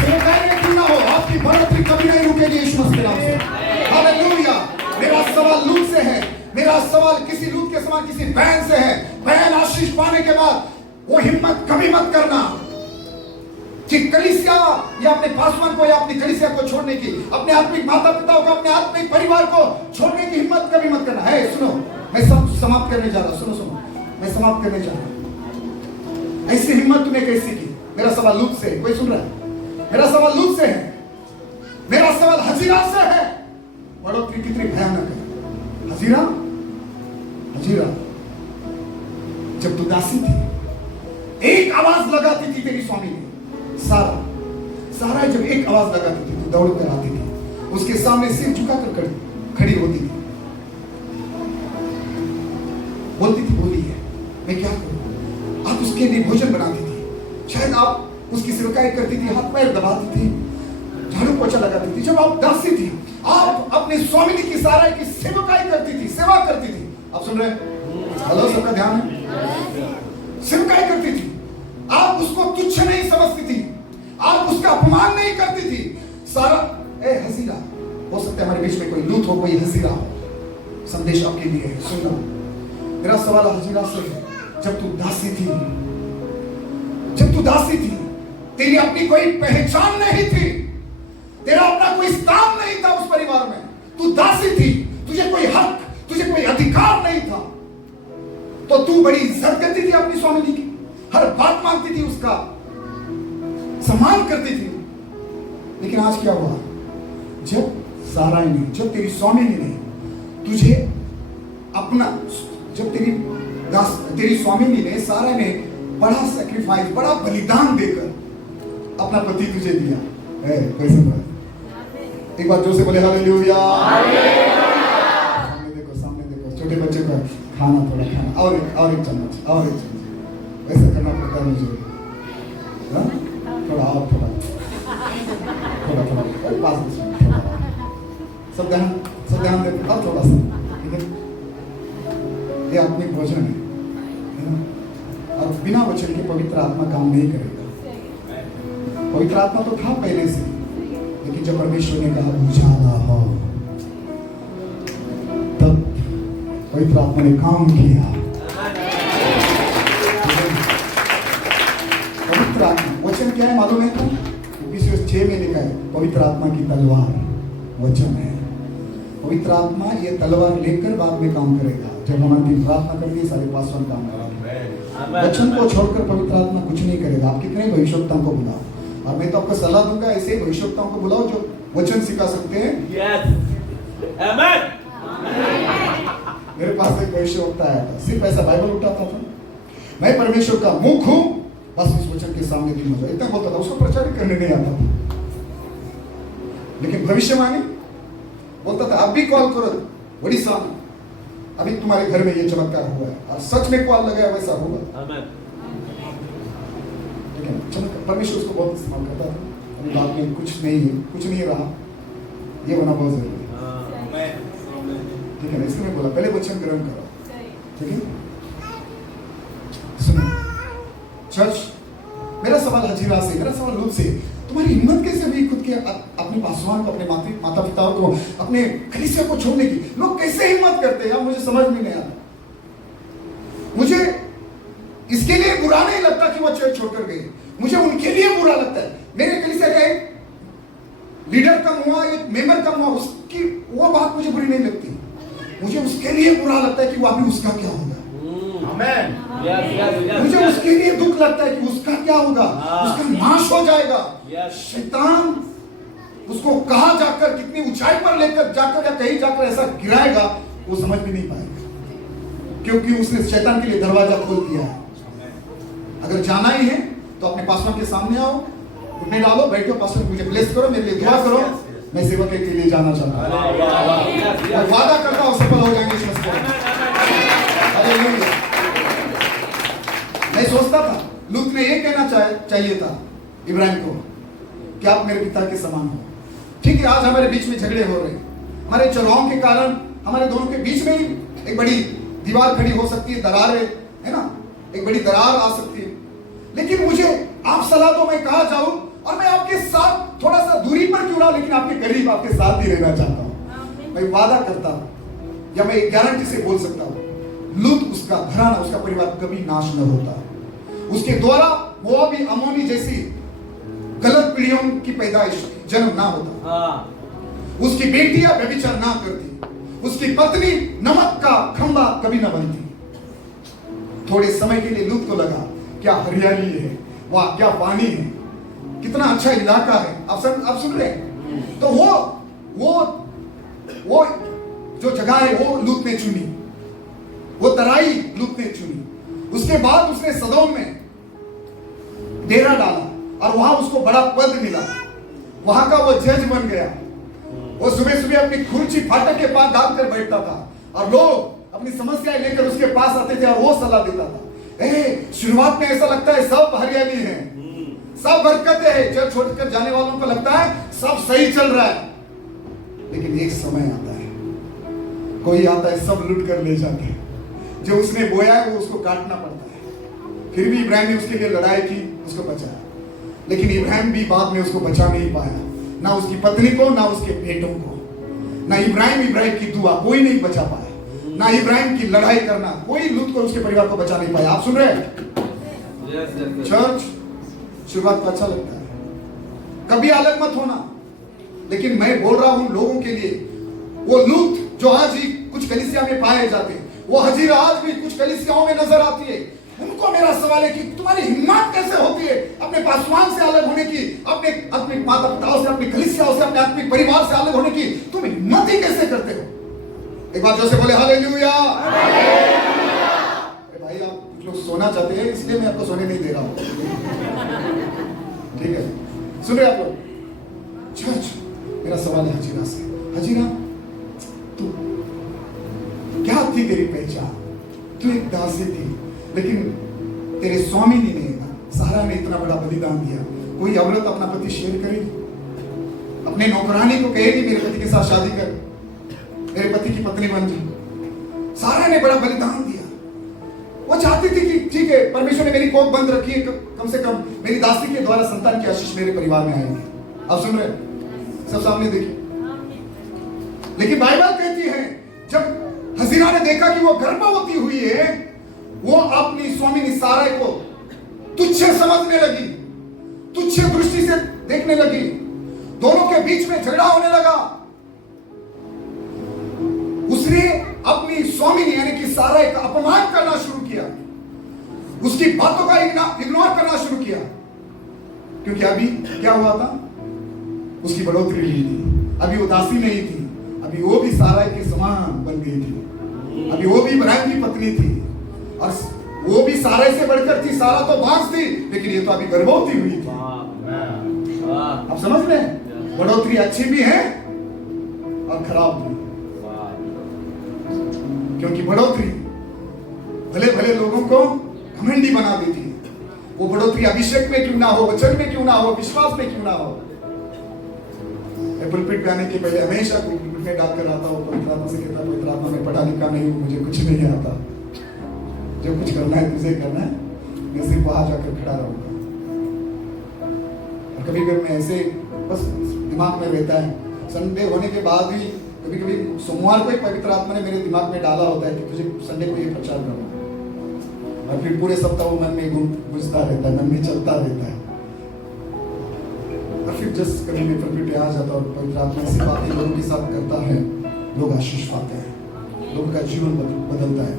सेवाएं में क्यों ना हो, आपकी बढ़ोतरी कभी नहीं रुकेगी यीशु मसीह के नाम से। हालेलुया। मेरा सवाल लूत से है, मेरा सवाल किसी लूत के समान किसी बहन से है। बहन आशीष पाने के बाद वो हिम्मत कभी मत करना कि कलीसिया या अपने पासवान को या अपनी कलीसिया को छोड़ने की, अपने आत्मिक माता पिताओं को, अपने आत्मिक परिवार को छोड़ने की हिम्मत कभी मत करना है। सुनो, मैं सब समाप्त करने जा रहा हूं, सुनो, मैं समाप्त करने जा रहा हूं। ऐसी हिम्मत तूने कैसे की? मेरा सवाल लूत से, कोई सुन रहा है? मेरा सवाल लूत से है, मेरा सवाल हजीरा से है। बढ़ोतरी कितनी भयानक है। हजीरा जब तू दासी थी, एक आवाज लगाती थी तेरी स्वामी ने, सारा जब एक आवाज लगाती थी तो दौड़ कर आती थी, उसके सामने सिर झुकाकर खड़ी होती थी, बोलती थी बोली है, मैं क्या करूं? आप उसके लिए भोजन बनाती थी, शायद आप उसकी सेवकाई करती थी, हाथ पैर दबाती थी, झाड़ू पोछा लगाती थी। जब आप दासी थी, आप अपने स्वामी की सारा की सेवकाई करती थी, सेवा करती थी। आप सुन रहे हैं? हेलो, सबका ध्यान है? सेवकाई करती थी, आप उसको तुच्छ नहीं समझती थी, आप उसका अपमान नहीं करती थी। सारा हजीरा, हो सकता है हमारे बीच में कोई लूत हो, कोई हजीरा हो, संदेश आपके लिए है, सुन लो। मेरा सवाल हजीरा से है, जब तू दासी थी, तेरी अपनी कोई पहचान नहीं थी, तेरा अपना कोई स्थान नहीं था उस परिवार में, तू दासी थी, तुझे कोई हक, तुझे कोई अधिकार नहीं था, तो तू बड़ी इज्जत करती थी अपनी स्वामी की, हर बात मांगती थी, उसका सम्मान करती थी। लेकिन आज क्या हुआ? जब तेरी स्वामी ने तुझे अपना, जब तेरी स्वामिनी ने, सारा ने बड़ा सैक्रिफाइस, बड़ा बलिदान देकर अपना पति तुझे दिया है। कोई सुन रहा है? एक बार जोर से बोले हालेलुया। सामने देखो, छोटे बच्चे को खाना, थोड़ा खाना, और एक चम्मच, ऐसा करना पड़ता है मुझे, थोड़ा पास सब ध्यान दे, और थोड़ा सा, ठीक है? ये आत्मिक भोजन है ना? और बिना वचन के पवित्र आत्मा काम नहीं करेगा। पवित्र आत्मा तो था पहले से, लेकिन जब परमेश्वर ने कहा बुझाना हो, तब पवित्र आत्मा ने काम किया। पवित्र आत्मा, वचन क्या है मालूम है? तो 6 में लिखा है, पवित्र आत्मा की तलवार वचन है। पवित्र आत्मा ये तलवार लेकर बाद में काम करेगा। जब हम अंतिम प्रार्थना करेंगे, सारे पासवान काम करेंगे। वचन को छोड़कर पवित्र आत्मा कुछ नहीं करेगा। आप कितने भविष्यवक्ताओं को बुलाओ, और मैं तो आपको सलाह दूंगा, ऐसे भविष्यवक्ताओं को बुलाओ जो वचन सिखा सकते हैं। मेरे पास एक भविष्यवक्ता आया था, सिर्फ ऐसा बाइबल उठाता था, मैं परमेश्वर का मुख हूं, बस इस वचन के सामने दिन हो जाए, इतना बोलता था। उसको प्रचार करने नहीं आता था, लेकिन भविष्यवाणी बोलता था। अब भी कॉल करो, बड़ी सामने, अभी तुम्हारे घर में ये चमत्कार हुआ है, और सच में कॉल लगाया वैसा होगा। लेकिन परमेश्वर उसको बहुत इस्तेमाल करता था। अभी बात में कुछ नहीं रहा, ये होना बहुत जरूरी है। ठीक है ना, इसलिए मैं बोला पहले वचन ग्रहण करो, ठीक है। सुनो चर्च, मेरा सवाल हजीरा से, मेरा सवाल लूत से, तुम्हारी हिम्मत कैसे हुई खुद के अपने पासवान को, अपने माता पिता को, अपने कलीसिया को छोड़ने की? लोग कैसे हिम्मत करते हैं यार, मुझे समझ में नहीं आता। मुझे इसके लिए बुरा नहीं लगता कि वो चर्च छोड़कर गए, मुझे उनके लिए बुरा लगता है। मेरे कलीसिया का एक लीडर कम हुआ, एक मेंबर कम हुआ, उसकी वो बात मुझे बुरी नहीं लगती, मुझे उसके लिए बुरा लगता है कि वो अभी उसका क्या होगा। आमेन। मुझे उसके लिए दुख लगता है कि उसका क्या होगा, उसका नाश हो जाएगा। शैतान उसको कहां जाकर, कितनी ऊंचाई पर लेकर जाकर या कहीं जाकर ऐसा गिराएगा वो समझ भी नहीं पाएगा, क्योंकि उसने शैतान के लिए दरवाजा खोल दिया है। अगर जाना ही है तो अपने पास्टर के सामने आओ, घुटने डालो, बैठो, पास्टर मुझे ब्लेस करो, मेरे लिए दुआ करो, मैं सेवा के लिए जाना चाहता हूं, और वादा करता हूं सफल हो जाएंगे। मैं सोचता था लूत ने ये कहना चाहिए था इब्राहिम को कि आप मेरे पिता के समान हो। ठीक है, आज हमारे बीच में झगड़े हो रहे हैं, हमारे चुनाव के कारण हमारे दोनों के बीच में ही एक बड़ी दीवार खड़ी हो सकती है, दरार है ना, एक बड़ी दरार आ सकती है। लेकिन मुझे आप सलाह दो, मैं कहा जाऊं, और मैं आपके साथ थोड़ा सा दूरी पर क्यों ना, लेकिन आपके करीब, आपके साथ ही रहना चाहता हूं। मैं वादा करता हूं या मैं गारंटी से बोल सकता हूं, लूत, उसका घराना, उसका परिवार कभी नाश न होता, उसके द्वारा वो भी अमोनी जैसी गलत पीढ़ियों की पैदाइश, जन्म ना होता, उसकी बेटियां व्यभिचार ना करती, उसकी पत्नी नमक का खंबा कभी ना बनती। थोड़े समय के लिए लूत को लगा क्या हरियाली है, वाह क्या पानी है, कितना अच्छा इलाका है। आप सुन रहे हैं? तो वो जो जगह है वो लूत ने चुनी, वो तराई लूत ने चुनी। उसके बाद उसने सदोम में डेरा डाला और वहां उसको बड़ा पद मिला, वहां का वो जज बन गया। वो सुबह सुबह अपनी खुर्ची फाटक के पास डालकर बैठता था और लोग अपनी समस्याएं लेकर उसके पास आते थे और वो सलाह देता था। शुरुआत में ऐसा लगता है सब हरियाली है, सब बरकतें हैं, जब छोड़कर जाने वालों को लगता है सब सही चल रहा है, लेकिन एक समय आता है, कोई आता है, सब लूट कर ले जाते हैं। जो उसने बोया है वो उसको काटना पड़ता है। फिर भी इब्राहिम ने उसके लिए लड़ाई की, उसको बचाया, लेकिन इब्राहिम भी बाद में उसको बचा नहीं पाया, ना उसकी पत्नी को, ना उसके बेटों को, ना इब्राहिम की दुआ कोई नहीं बचा पाया, ना इब्राहिम की लड़ाई करना कोई लूत को, उसके परिवार को बचा नहीं पाया। आप सुन रहे हैं? चर्च, शुरुआत तो अच्छा लगता है, कभी अलग मत होना, लेकिन मैं बोल रहा हूं लोगों के लिए, वो लूत जो आज ही कुछ कलीसिया में पाए जाते हैं, वो हजीरा आज भी कुछ कलीसियाओं में नजर आती है। उनको मेरा सवाल है कि तुम्हारी हिम्मत कैसे होती है अपने पासवान से अलग होने की, अपने माता पिताओं से, अपने कलीसियाओं से, अपने आत्मिक परिवार से अलग होने की तुम हिम्मत ही कैसे करते हो? एक बार जो से बोले हालेलुया। भाई आप कुछ लोग सोना चाहते हैं, इसलिए मैं आपको सोने नहीं दे रहा हूं, ठीक है? सुन रहे आप लोग? चर्च, मेरा सवाल है हजीरा से, हजीरा तू क्या थी, तेरी पहचान? तू एक दासी थी, लेकिन तेरे स्वामी ने सारा ने इतना बड़ा बलिदान दिया। कोई औरत अपना पति शेयर करेगी, अपने नौकरानी को कहेगी मेरे पति के साथ शादी कर, मेरे पति की पत्नी बन जा? सारा ने बड़ा बलिदान दिया। वो चाहती थी कि ठीक है, परमेश्वर ने मेरी कोख बंद रखी है, कम से कम मेरी दासी के द्वारा संतान की आशीष मेरे परिवार में आएगी। आप सुन रहे? सब सामने देखिए। लेकिन बाइबल कहती है जब हजीरा ने देखा कि वो गर्भवती हुई है, वो अपनी स्वामिनी सारा को तुच्छ समझने लगी, तुच्छ दृष्टि से देखने लगी, दोनों के बीच में झगड़ा होने लगा। उसने अपनी स्वामिनी यानी कि सारा का अपमान करना शुरू किया, उसकी बातों का इग्नोर करना शुरू किया, क्योंकि अभी क्या हुआ था, उसकी बढ़ोतरी नहीं थी, अभी वो दासी नहीं थी, अभी वो भी सारा के समान बन गई थी, अभी वो भी इब्राहिम की पत्नी थी, और वो भी सारा से बढ़कर थी। सारा तो बांस थी, लेकिन ये तो अभी गर्भवती हुई थी। आप समझ रहे हैं? बढ़ोतरी अच्छी भी है और खराब भी, क्योंकि बढ़ोतरी भले भले लोगों को घमंडी बना देती है। वो बढ़ोतरी अभिषेक में क्यों ना हो, वचन में क्यों ना हो, विश्वास में क्यों ना हो। पुलपिट पे आने के पहले हमेशा पुलपिट में डालकर आता हूँ, पवित्र आत्मा से कहता, पवित्र आत्मा में लिखा नहीं, मुझे कुछ नहीं आता, जो कुछ करना है तुझे करना है, मैं सिर्फ वहां जाकर खड़ा रहूंगा। और कभी कभी मैं ऐसे बस दिमाग में रहता है, संडे होने के बाद भी कभी कभी सोमवार को ही पवित्र आत्मा ने मेरे दिमाग में डाला होता है कि तुझे संडे को ये प्रचार करना, और फिर पूरे सप्ताह वो मन में गुंजता रहता है, मन में चलता रहता है। और फिर जस्ट कभी मैं प्रभु आ जाता और पवित्र आत्मा ऐसी बातें लोगों के साथ करता है, लोग आशीष पाते हैं, लोगों का जीवन बदलता है।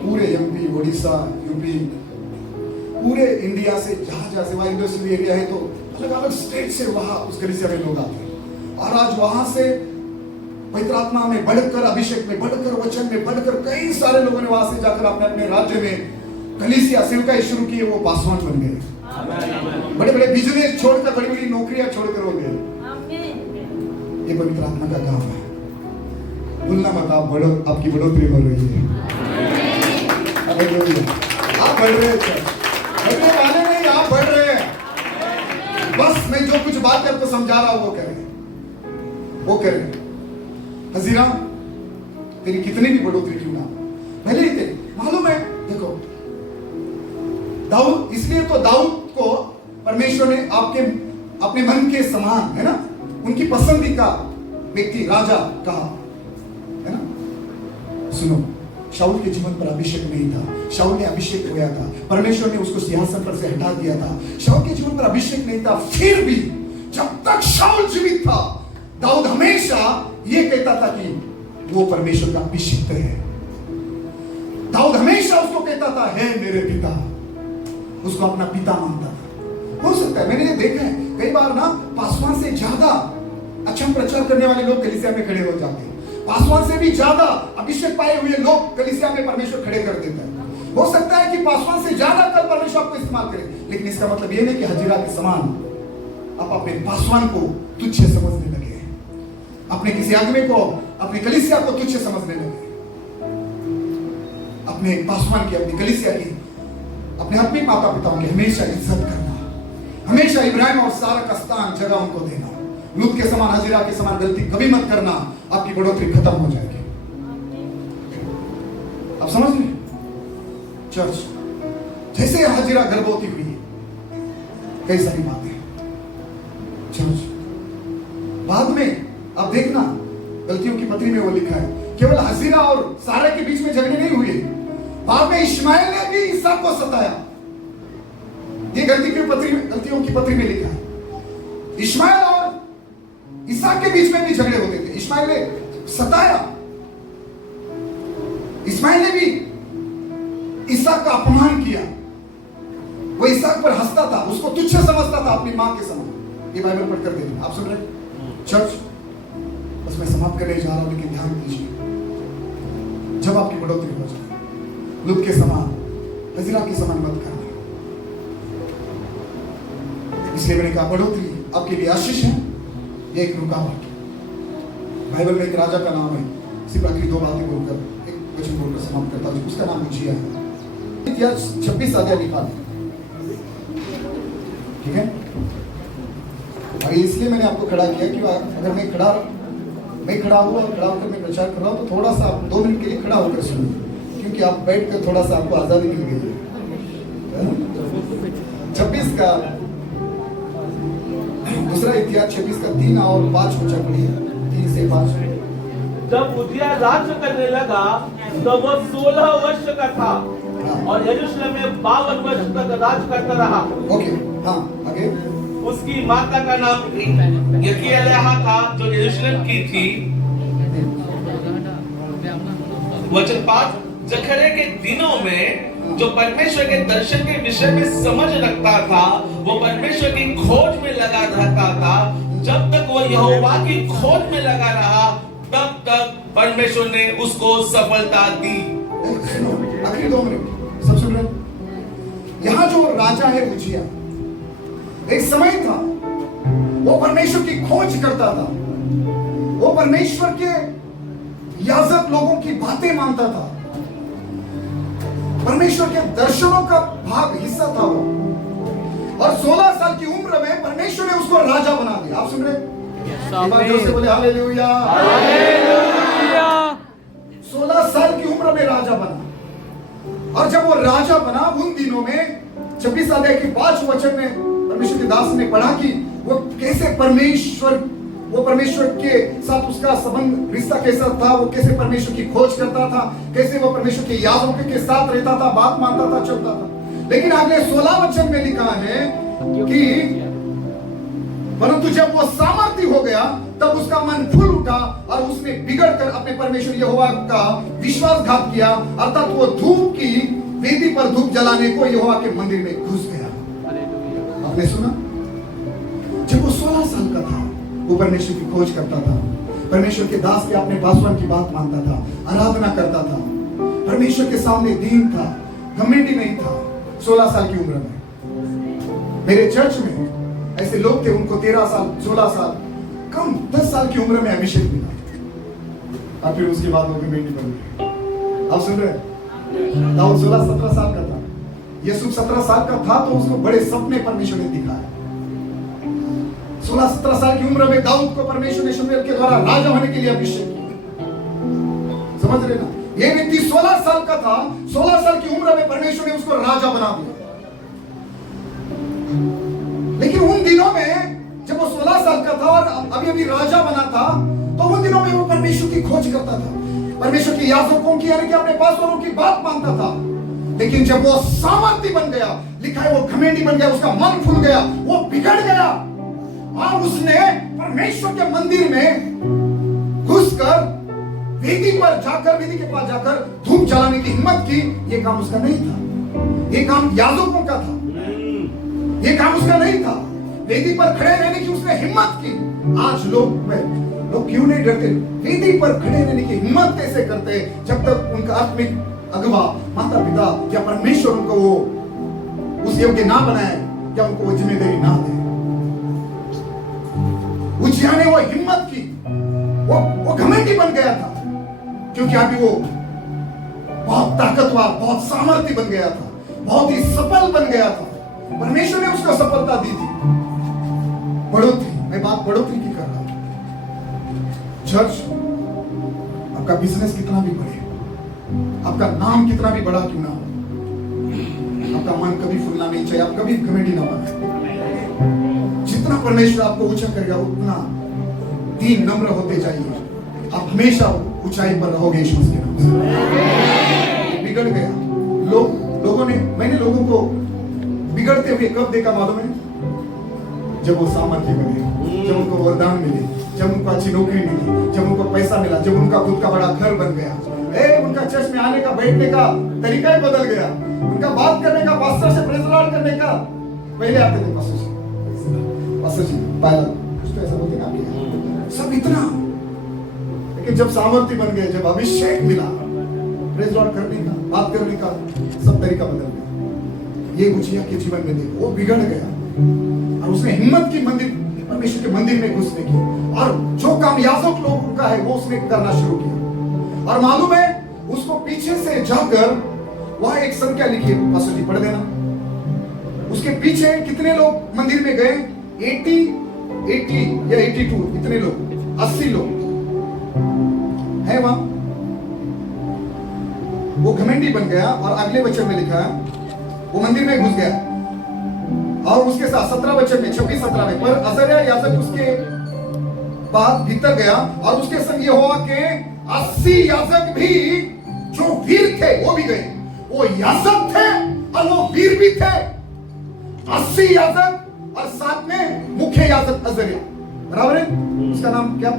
पूरे एमपी, उड़ीसा, यूपी, पूरे इंडिया से जहां सेवा इंडस्ट्री एरिया है तो अलग अलग स्टेट से वहां उस कलीसिया में लोग आते हैं। और आज वहां से पवित्र आत्मा में बढ़कर, अभिषेक में बढ़कर, वचन में बढ़कर कई सारे लोगों ने वहां से जाकर अपने अपने राज्य में कलीसिया सेवकाई शुरू की, वो पासवान बन गए, बड़े बड़े बिजनेस छोड़कर, बड़ी बड़ी नौकरियां छोड़कर हो गए। ये पवित्र आत्मा का काम है। भूलना मत, आप बढ़ो, आपकी बढ़ोतरी हो रही है। आप बढ़ रहे हैं, बढ़ने वाले नहीं, आप बढ़ रहे हैं। बस मैं जो कुछ बात आपको समझा रहा हूं वो करें, वो करें। हजीरा तेरी कितनी भी बढ़ोतरी क्यों ना, पहले ही थे मालूम है। देखो दाऊद, इसलिए तो दाऊद को परमेश्वर ने आपके अपने मन के समान, है ना, उनकी पसंदी का व्यक्ति राजा कहा, है ना। सुनो, शाऊल के जीवन पर अभिषेक नहीं था, शाऊल ने अभिषेक होया था, परमेश्वर ने उसको सिंहासन पर से हटा दिया था। शाऊल के जीवन पर अभिषेक नहीं था, फिर भी जब तक शाऊल जीवित था, दाऊद हमेशा ये कहता था कि वो परमेश्वर का अभिषिक्त है। दाऊद हमेशा उसको कहता था, है मेरे पिता, उसको अपना पिता मानता था। हो सकता है, मैंने ये देखा है कई बार ना, पासवान से ज्यादा अच्छा प्रचार करने वाले लोग कलीसिया में खड़े हो जाते हैं, पासवान से भी ज्यादा अभिषेक पाए हुए लोग कलीसिया में परमेश्वर खड़े कर देता है। हो सकता है कि पासवान से ज्यादा कल परमेश्वर आपको इस्तेमाल करे, लेकिन इसका मतलब ये नहीं कि हजीरा के समान आप अपने पासवान को तुच्छ समझने लगे, अपने किसी आदमी को, अपनी कलीसिया को तुच्छ समझने लगे। अपने पासवान की, अपनी कलीसिया की, अपने आत्मिक माता पिताओं की हमेशा इज्जत करना, हमेशा इब्राहिम और सारा का स्थान, जगह उनको देना। लूत के समान, हजीरा के समान गलती कभी मत करना, आपकी बढ़ोतरी खत्म हो जाएगी। आप समझ रहे? चर्च जैसे हजीरा गर्भवती हुई, कई सारी बातें चर्च बाद में आप देखना, गलतियों की पत्री में वो लिखा है, केवल हजीरा और सारा के बीच में झगड़े नहीं हुए, बाद में इश्माएल ने भी इसहाक को सताया। ये गलतियों की पत्री में लिखा है। इश्माएल और इसहाक के बीच में भी झगड़े होते थे, इश्माएल ने सताया, इस्माइल ने भी इसहाक का अपमान किया, वो इसहाक पर हंसता था, उसको तुच्छ समझता था अपनी मां के समान। ये बाइबल पढ़कर देखना, आप सुन रहे चर्च? बस मैं समाप्त करने जा रहा हूं, लेकिन ध्यान दीजिए, जब आपकी बढ़ोतरी हो जाए, लूत के समान, हजीरा के समान मत करना। इसलिए मैंने कहा बढ़ोतरी आपके लिए आशीष है, ये एक रुकावट। बाइबल में एक राजा का नाम है, सिर्फ आखिरी दो बातें बोलकर, एक वचन बोलकर समाप्त करता हूं, उसका नाम उज्जिया है। इतिहास 26 अध्याय निकाल, ठीक है? और इसलिए मैंने आपको खड़ा किया कि अगर मैं खड़ा हुआ और खड़ा होकर मैं प्रचार कर रहा हूं, तो थोड़ा सा आप 2 मिनट के लिए खड़ा होकर सुनिए, क्योंकि आप बैठकर थोड़ा सा आपको आजादी मिल गई है। 26 का दूसरा इतिहास 26 का 3 और 5 बचा पढ़िए, 3 से 5। जब उज्जिया राज्य करने लगा तब वो 16 वर्ष का था और यरूशलेम में 52 वर्ष तक राज करता रहा। ओके, हाँ आगे। उसकी माता का नाम यकीएलियाह था जो यरूशलेम की थी। वचन 5, जखरे के दिनों में जो परमेश्वर के दर्शन के विषय में समझ रखता था, वो परमेश्वर की खोज में लगा रहता था। जब तक वो यहोवा की खोज में लगा रहा, तब तक परमेश्वर ने उसको सफलता दी। आखिरी 2 मिनट सब सुन रहे? यहाँ जो राजा है उज्जिया, एक समय था वो परमेश्वर की खोज करता था, वो परमेश्वर के याजक लोगों की बातें मानता था, परमेश्वर के दर्शनों का भाग हिस्सा था वो, और 16 साल की उम्र में परमेश्वर ने उसको राजा बना दिया। आप सुन रहे? एक बार जोर से बोले हालेलुया। 16 साल राजा बना। और जब वो राजा बना उन दिनों में 26 अध्याय के 5 वचन में परमेश्वर के दास ने पढ़ा कि वो कैसे परमेश्वर के साथ उसका संबंध रिश्ता कैसा था, वो कैसे परमेश्वर की खोज करता था, कैसे वो परमेश्वर के यादों के साथ रहता था, बात मानता था, चलता था। लेकिन अगले 16 वचन में लिखा है कि परंतु जब वो सामर्थ्य हो गया तब उसका मन फूल उठा और उसने बिगड़कर अपने परमेश्वर यहोवा का विश्वासघात किया, अर्थात वो धूप की वेदी पर धूप जलाने को यहोवा के मंदिर में घुस गया। आपने सुना? जब वो 16 साल का था वो परमेश्वर की खोज करता था, परमेश्वर के दास के अपने पासवान की बात मानता था, आराधना करता था, परमेश्वर के सामने दीन था, घमंडी नहीं था। 16 साल की उम्र में मेरे चर्च में ऐसे लोग थे, उनको 13 साल 16 साल कम 10 साल की उम्र में अभिषेक मिला और फिर उसके बाद वो घमंडी बन गए। आप सुन रहे हैं? दाऊद 16-17 साल का था, यीशु 17 साल का था तो उसको बड़े सपने परमेश्वर ने दिखाए। 16-17 साल की उम्र में दाऊद को परमेश्वर ने शमूएल के द्वारा राजा होने के लिए अभिषेक किया। समझ रहे ना? ये व्यक्ति 16 साल का था, 16 साल की उम्र में परमेश्वर ने उसको राजा बना दिया। लेकिन उन दिनों में जब वो 16 साल का था और अभी अभी राजा बना था, तो उन दिनों में वो परमेश्वर की खोज करता था, परमेश्वर की याजकों की यानी कि अपने पासवानों की बात मानता था। लेकिन जब वो सामर्थ्य बन गया, लिखा है वो घमंडी बन गया, उसका मन फूल गया, वो बिगड़ गया और उसने परमेश्वर के मंदिर में घुसकर वेदी पर जाकर, वेदी के पास जाकर धूप जलाने की हिम्मत की। ये काम उसका नहीं था, ये काम याजकों का था, ये काम उसका नहीं था। वेदी पर खड़े रहने की उसने हिम्मत की। आज लोग क्यों नहीं डरते? वेदी पर खड़े रहने की हिम्मत कैसे करते? जब तक उनका आत्मिक अगवा, माता पिता या परमेश्वर उनको वो उस योग्य ना बनाए या उनको वो जिम्मेदारी ना दे। उज्जिया ने वो हिम्मत की, वो घमंडी बन गया था क्योंकि अभी वो बहुत ताकतवर, बहुत सामर्थ्य बन गया था, बहुत ही सफल बन गया था। परमेश्वर ने उसको सफलता दी थी। बढ़ोतरी, मैं बात बढ़ोतरी की कर रहा हूं। चर्च, आपका बिजनेस कितना भी बढ़े, आपका नाम कितना भी बड़ा क्यों ना हो, आपका मन कभी फूलना नहीं चाहिए, आप कभी घमंडी ना बने। जितना परमेश्वर आपको ऊंचा करेगा उतना दीन नम्र होते जाइए, आप हमेशा ऊंचाई पर रहोगे यीशु के नाम से। बिगड़ गया लोगों ने, मैंने लोगों को बिगड़ते हुए कब देखा मालूम है? जब वो सामर्थ्य बने, जब उनको वरदान मिले, जब उनको अच्छी नौकरी मिली, जब उनको पैसा मिला, जब उनका खुद का बड़ा घर बन गया, उनका चर्च में आने का, बैठने का तरीका ही बदल गया, उनका बात करने का, पास्टर से प्रेज़ लॉर्ड करने का। पहले आते थे पास्टर जी पहला कुछ तो ऐसा बोलते ना, सब इतना। लेकिन जब सामर्थ्य बन गए, जब अभिषेक मिला, प्रेज़ लॉर्ड करने का, बात करने का, सब तरीका बदल गया। ये उज्जिया के जीवन में देखो, वो बिगड़ गया और उसने हिम्मत की मंदिर, परमेश्वर के मंदिर में घुसने की, और जो काम याजक लोगों का है वो उसने करना शुरू किया। और मालूम है उसको पीछे से जाकर वहां एक संख्या लिखी है, पास्टर जी पढ़ देना। उसके पीछे कितने लोग मंदिर में गए? 80 या 82, इतने लोग, 80 लोग है वहां। वो घमंडी बन गया और अगले वचन में लिखा है वो मंदिर में घुस गया और उसके साथ 17 वचन में 26-17 में, पर अजर्या याजक उसके बाद भीतर गया और उसके संग यहोवा के 80 याजक भी जो वीर थे वो भी गए। वो याजक थे और वो वीर भी थे। 80 याजक और साथ में मुख्य याजक अजर्या, बराबर है? उसका नाम क्या?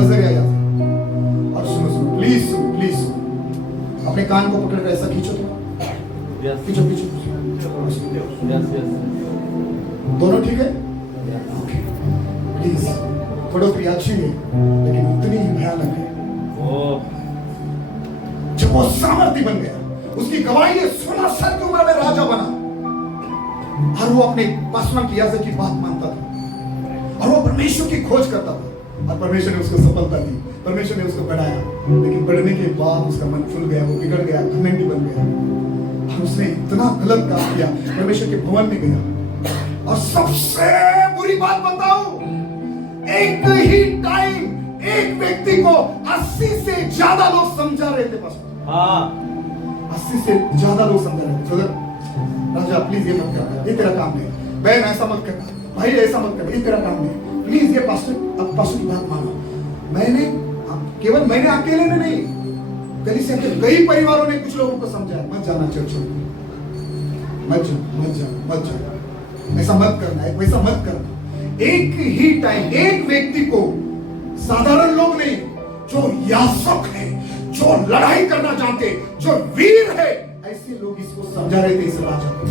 अजर्या याजक। और सुनो प्लीज सुनो, अपने कान को पकड़ कर ऐसा खींचो, तो खींचो दोनों, ठीक है? प्लीज, बढ़ोतरी अच्छी है लेकिन उतनी ही भयानक है। जब वो सामर्थ्य बन गया, उसकी गवाही है, 16 साल की उम्र में राजा बना और वो अपने पासवान की याजक की बात मानता था और वो परमेश्वर की खोज करता था और परमेश्वर ने उसको सफलता दी, परमेश्वर ने उसको बढ़ाया। लेकिन बढ़ने के बाद उसका मन फूल गया, वो बिगड़ गया, घमंडी बन गया और उसने इतना गलत काम किया। परमेश्वर के भवन में गया और सबसे बुरी बात बताऊं, एक ही टाइम एक व्यक्ति को 80 से ज्यादा लोग समझा रहे थे। हाँ 80 से ज्यादा लोग समझा रहे थे सदर राजा प्लीज ये मत करना, ये तेरा काम नहीं, बहन ऐसा मत करना, भाई ऐसा मत करना, ये तेरा काम नहीं, प्लीज ये पास्टर अब पास्टर की बात मानो। केवल मैंने अकेले ने नहीं, कलीसिया के कई परिवारों ने कुछ लोगों को समझाया मत जाना चर्च में, मत जाओ, ऐसा मत करना है, वैसा मत करना। एक ही टाइम एक व्यक्ति को, साधारण लोग नहीं, जो याजक है, जो लड़ाई करना जानते, जो वीर है, ऐसे लोग इसको समझा रहे थे इस राजा को।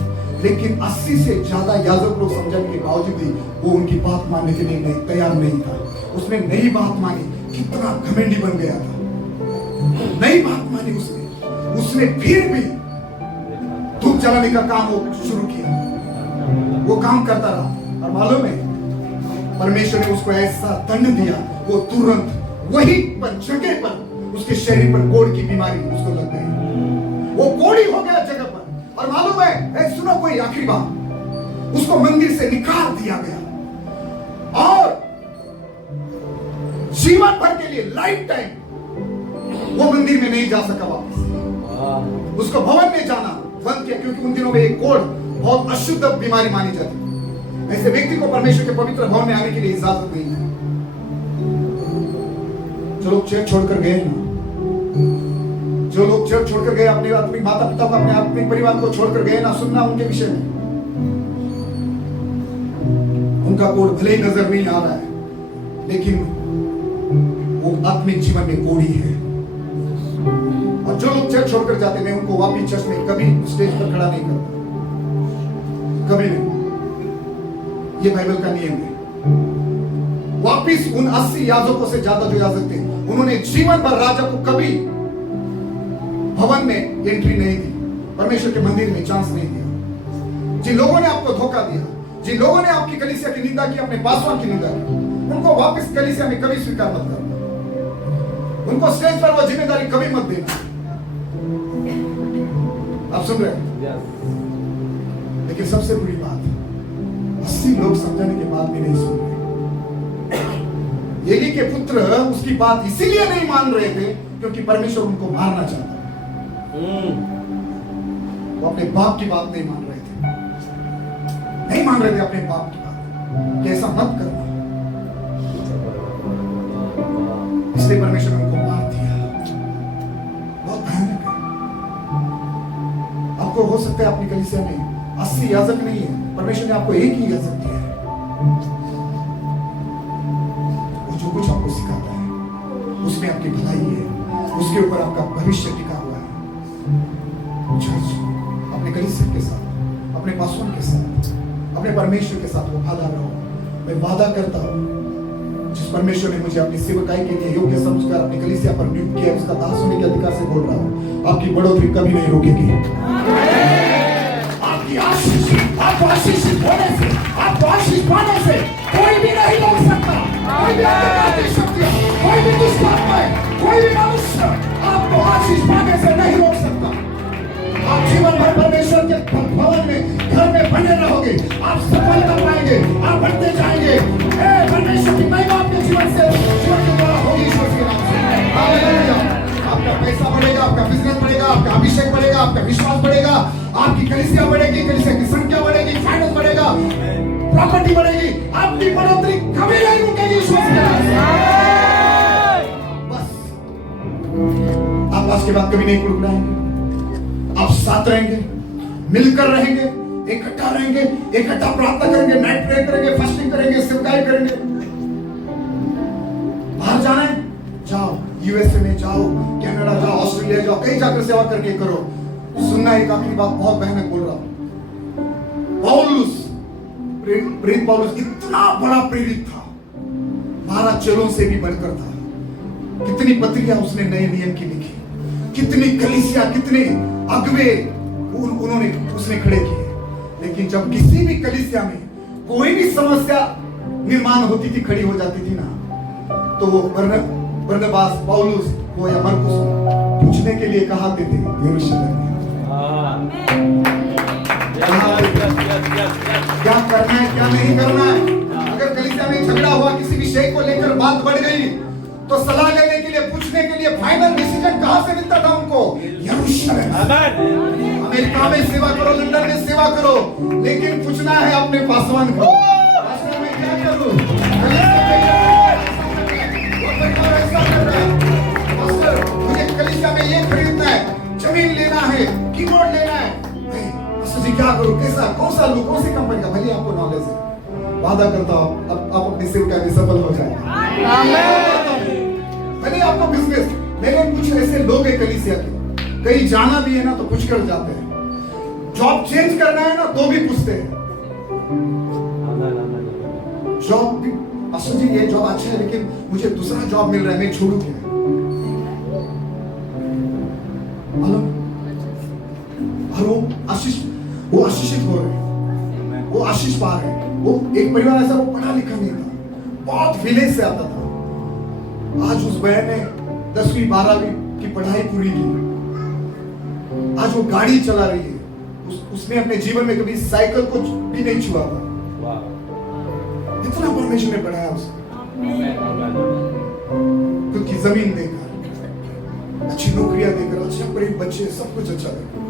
लेकिन 80 से ज्यादा याजक लोग समझाने के बावजूद भी वो उनकी बात मानने के लिए तैयार नहीं था। उसने नई बात मानी, कितना घमंडी बन गया था, नई बात मानी उसने फिर भी धूप जलाने का काम वो शुरू किया, वो काम करता रहा। और मालूम है परमेश्वर ने उसको ऐसा दंड दिया, वो तुरंत वही पर जगह पर उसके शरीर पर कोढ़ की बीमारी उसको लग गई, वो कोढ़ी हो गया जगह पर। और मालूम है सुनो कोई आखिरी बात, उसको मंदिर से निकाल दिया गया और जीवन भर के लिए लाइफ टाइम वो मंदिर में नहीं जा सका वापस, उसको भवन में जाना बंद किया, क्योंकि उन दिनों में एक कोढ़ बहुत अशुद्ध बीमारी मानी जाती है। ऐसे व्यक्ति को परमेश्वर के पवित्र भवन में आने के लिए इजाजत नहीं है। जो लोग चर्च छोड़कर गए ना, जो लोग चर्च छोड़कर गए, अपने माता पिता को, अपने परिवार को छोड़कर गए ना, सुनना उनके विषय में, उनका कोढ़ भले ही नजर नहीं आ रहा है, लेकिन वो आत्मिक जीवन में कोढ़ी है। और जो लोग चर्च छोड़कर जाते, मैं उनको वापिस चर्च में कभी स्टेज पर खड़ा नहीं करता, कभी नहीं, ये बाइबल का नियम है। वापिस उन 80 याजकों से ज्यादा जो याजक थे, उन्होंने जीवन भर राजा को कभी भवन में एंट्री नहीं दी, परमेश्वर के मंदिर में चांस नहीं दिया। जिन लोगों ने आपको धोखा दिया, जिन लोगों ने आपकी कलीसिया की निंदा की, अपने पासवान की निंदा की, उनको वापस कलीसिया में कभी स्वीकार मत करना, उनको स्टेज पर वो जिम्मेदारी कभी मत देना। आप सुन रहे हैं? लेकिन सबसे बुरी बात, 80 लोग समझाने के बाद भी नहीं सुन रहे। एली के पुत्र उसकी बात इसीलिए नहीं मान रहे थे क्योंकि परमेश्वर उनको मारना चाहता। वो अपने बाप की बात नहीं मान रहे थे, नहीं मान रहे थे अपने बाप की बात कि ऐसा मत करना, इसलिए परमेश्वर ने उनको मार दिया। बहुत भयानक है। आपको हो सकता है अपनी कलीसिया में 80 याजक नहीं है, परमेश्वर ने आपको एक ही याजक दिया है। वो जो कुछ आपको सिखाता है उसमें आपकी भलाई है, उसके ऊपर आपका भविष्य टिका हुआ है। चर्च अपने कलीसिया के साथ, अपने पासवान के साथ, अपने परमेश्वर के साथ वफादार रहो। मैं वादा करता हूं, जिस परमेश्वर ने मुझे अपनी सेवकाई के लिए योग्य समझकर अपनी कलीसिया पर नियुक्त किया, उसका दास होने के अधिकार से बोल रहा हूं, आपकी बढ़ोतरी कभी नहीं रोकेगी। आपकी आशीष, आपको आशीषित होने से, आपको आशीष पाने से कोई भी नहीं रोक सकता। कोई भी अंधकार की शक्तियां, कोई भी दुष्ट आत्माएं, कोई भी मनुष्य आपको आशीष पाने से नहीं रोक सकता। आप जीवन भर परमेश्वर के भवन में, घर में बने रहोगे, आप सफलता पाएंगे, आप बढ़ते जाएंगे। परमेश्वर की महिमा आपके जीवन से, जीवन के द्वारा होगी, ईश्वर के नाम से। हालेलुया। आपका पैसा बढ़ेगा, आपका बिजनेस बढ़ेगा, आपका अभिषेक बढ़ेगा, आपका विश्वास बढ़ेगा, आपकी कलीसिया बढ़ेगी, कलीसिया की संख्या बढ़ेगी, फाइनेंस बढ़ेगा, प्रॉपर्टी बढ़ेगी, आपकी बढ़ोतरी कभी नहीं रुकेगी, ईश्वर के नाम से। बस आप आज के बाद कभी नहीं कुड़कुड़ाएंगे, आप साथ रहेंगे, मिलकर रहेंगे, इकट्ठा रहेंगे, इकट्ठा प्रार्थना करेंगे, नाइट प्रे करेंगे, फास्टिंग करेंगे, सेवकाई करेंगे। बाहर जाना है, जाओ, यूएसए में जाओ, कनाडा जाओ, ऑस्ट्रेलिया जाओ, कहीं जाकर सेवा करके करो। सुनना एक आखिरी बात, बहुत भयानक बोल रहा हूं। पौलुस, प्रेरित पौलुस इतना बड़ा प्रेरित था, 12 चेलों से भी बढ़कर था। कितनी पत्रियां उसने नए नियम की लिखी, कितनी कलीसिया, कितने अगवे उन्होंने उसने खड़े किए। लेकिन जब किसी भी कलीसिया में कोई भी समस्या निर्माण होती थी, खड़ी हो जाती थी ना, तो वो बरनबास, पौलुस को या मरकुस पूछने के लिए कहा आते थे यरूशलेम में। क्या करना है, क्या नहीं करना है। अगर कलीसिया में झगड़ा हुआ, किसी विषय को लेकर बात बढ़ गई, तो सलाह लेने के लिए पूछने पूछने के लिए फाइनल डिसीजन कहां से मिलता था उनको? यरूशलेम। अमेरिका में सेवा करो, लंदन में सेवा करो, लेकिन पूछना है अपने पासवान को, पासवान मैं क्या करूं? मुझे कलीसिया में ये खरीदना है, जमीन लेना है, कीबोर्ड लेना है, जी क्या करूं, कैसा, कौन सा लूं, कौन सी कंपनी का? भले आपको नॉलेज है, वादा करता हूं अब आप अपनी सेवकाई में सफल हो जाएंगे। भले आपको बिजनेस, मेरे कुछ ऐसे लोग हैं कलीसिया के, कहीं जाना भी है ना तो कुछ कर जाते हैं, जॉब चेंज करना है ना तो भी पूछते हैं, जॉब भी, पास्टर जी ये जॉब अच्छा है लेकिन मुझे दूसरा जॉब मिल रहा है, मैं छोड़ू क्या? और वो आशीषित हो रहे हैं, वो आशीष पा रहे हैं। वो एक परिवार ऐसा, वो पढ़ा लिखा नहीं था, बहुत विलेज से आता था, आज उस बहन ने 10वीं 12वीं की पढ़ाई पूरी की, आज वो गाड़ी चला रही है, उसने अपने जीवन में कभी साइकिल को भी नहीं छुआ था, इतना परमेश्वर ने पढ़ाया उसे, क्योंकि जमीन देकर, अच्छी नौकरियां देकर, अच्छा बड़े बच्चे, सब कुछ अच्छा देकर।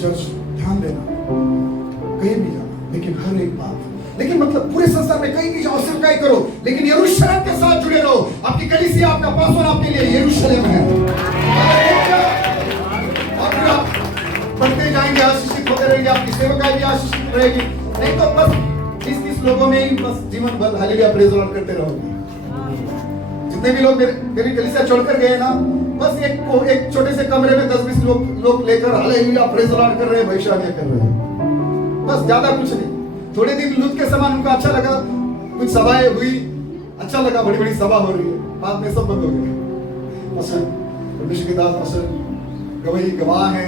चर्च ध्यान देना, कहीं भी जाना, लेकिन हर एक बात, लेकिन मतलब पूरे संसार में कहीं भी जाओ, सेवकाई करो, लेकिन यरूशलेम के साथ जुड़े रहो। आपकी कलीसिया, आपका पासवान आपके लिए यरूशलेम है। और फिर आप बढ़ते जाएंगे, आशीषित होते रहेंगे, आपकी सेवकाई भी आशीषित रहेगी। नहीं तो बस 20-30 लोगों में ही बस जीवन भर हालेलुया प्रेज़ लॉर्ड करते रहोगे। जितने भी लोग मेरी कलीसिया छोड़कर गए ना, बस एक छोटे से कमरे में 10-20 लोग लेकर हालेलुया प्रेज़ लॉर्ड कर रहे हैं, भविष्यवाणी कर रहे हैं, बस ज्यादा कुछ नहीं। थोड़े दिन लूत के समान उनको अच्छा लगा, कुछ सभाएं हुई, अच्छा लगा, बड़ी बड़ी सभा हो रही है, बाद में सब बंद हो गए। पास्टर परमेश्वर के दास पास्टर गवाही गवाह है,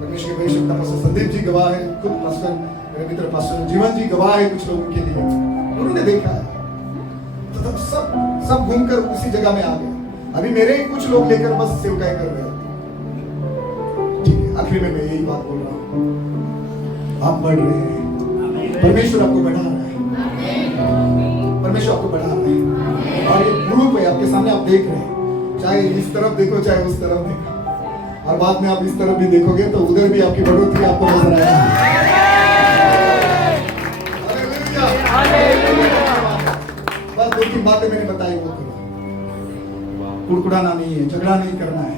परमेश्वर के भविष्यवक्ता पास्टर संदीप जी गवाह है, खुद पास्टर मेरे मित्र पास्टर जीवन जी गवाह है कुछ लोगों के लिए, उन्होंने देखा है, तो सब घूमकर उसी जगह में आ गए। अभी मेरे ही कुछ लोग लेकर बस सेवकाई कर रहे हैं। ठीक है, आखिर में मैं यही बात बोल रहा हूँ, आप बढ़ रहे हैं, परमेश्वर आपको बढ़ा रहा है, परमेश्वर आपको बढ़ा रहा है। और एक ग्रुप है आपके सामने, आप देख रहे हैं, चाहे इस तरफ देखो चाहे उस तरफ देखो, और बाद में आप इस तरफ भी देखोगे तो उधर भी आपकी बढ़ोतरी आपको नजर आएगी। बस 2-3 बातें मैंने बताई, वो करो, कुड़कुड़ाना नहीं है, झगड़ा नहीं करना है,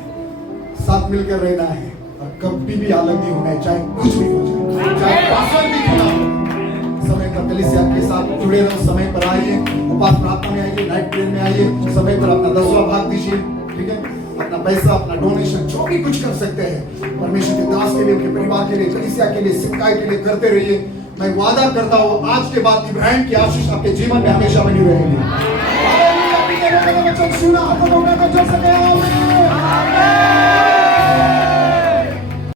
साथ मिलकर रहना है, और कभी भी अलग नहीं होना है, चाहे कुछ भी हो जाए, चाहे पासवान भी क्यों ना हो। समय पर कलीसिया के साथ जुड़े रहो, समय पर आइए, उपास प्रार्थना में आइए, नाइट प्रेयर में आइए, समय पर अपना 10वां भाग दीजिए, ठीक है, अपना पैसा, अपना डोनेशन, जो भी कुछ कर सकते हैं परमेश्वर के दास के लिए, उनके परिवार के लिए, कलीसिया के लिए, सेवकाई के लिए करते रहिए। मैं वादा करता हूँ आज के बाद इब्राहिम की आशीष आपके जीवन में हमेशा बनी रहेगी।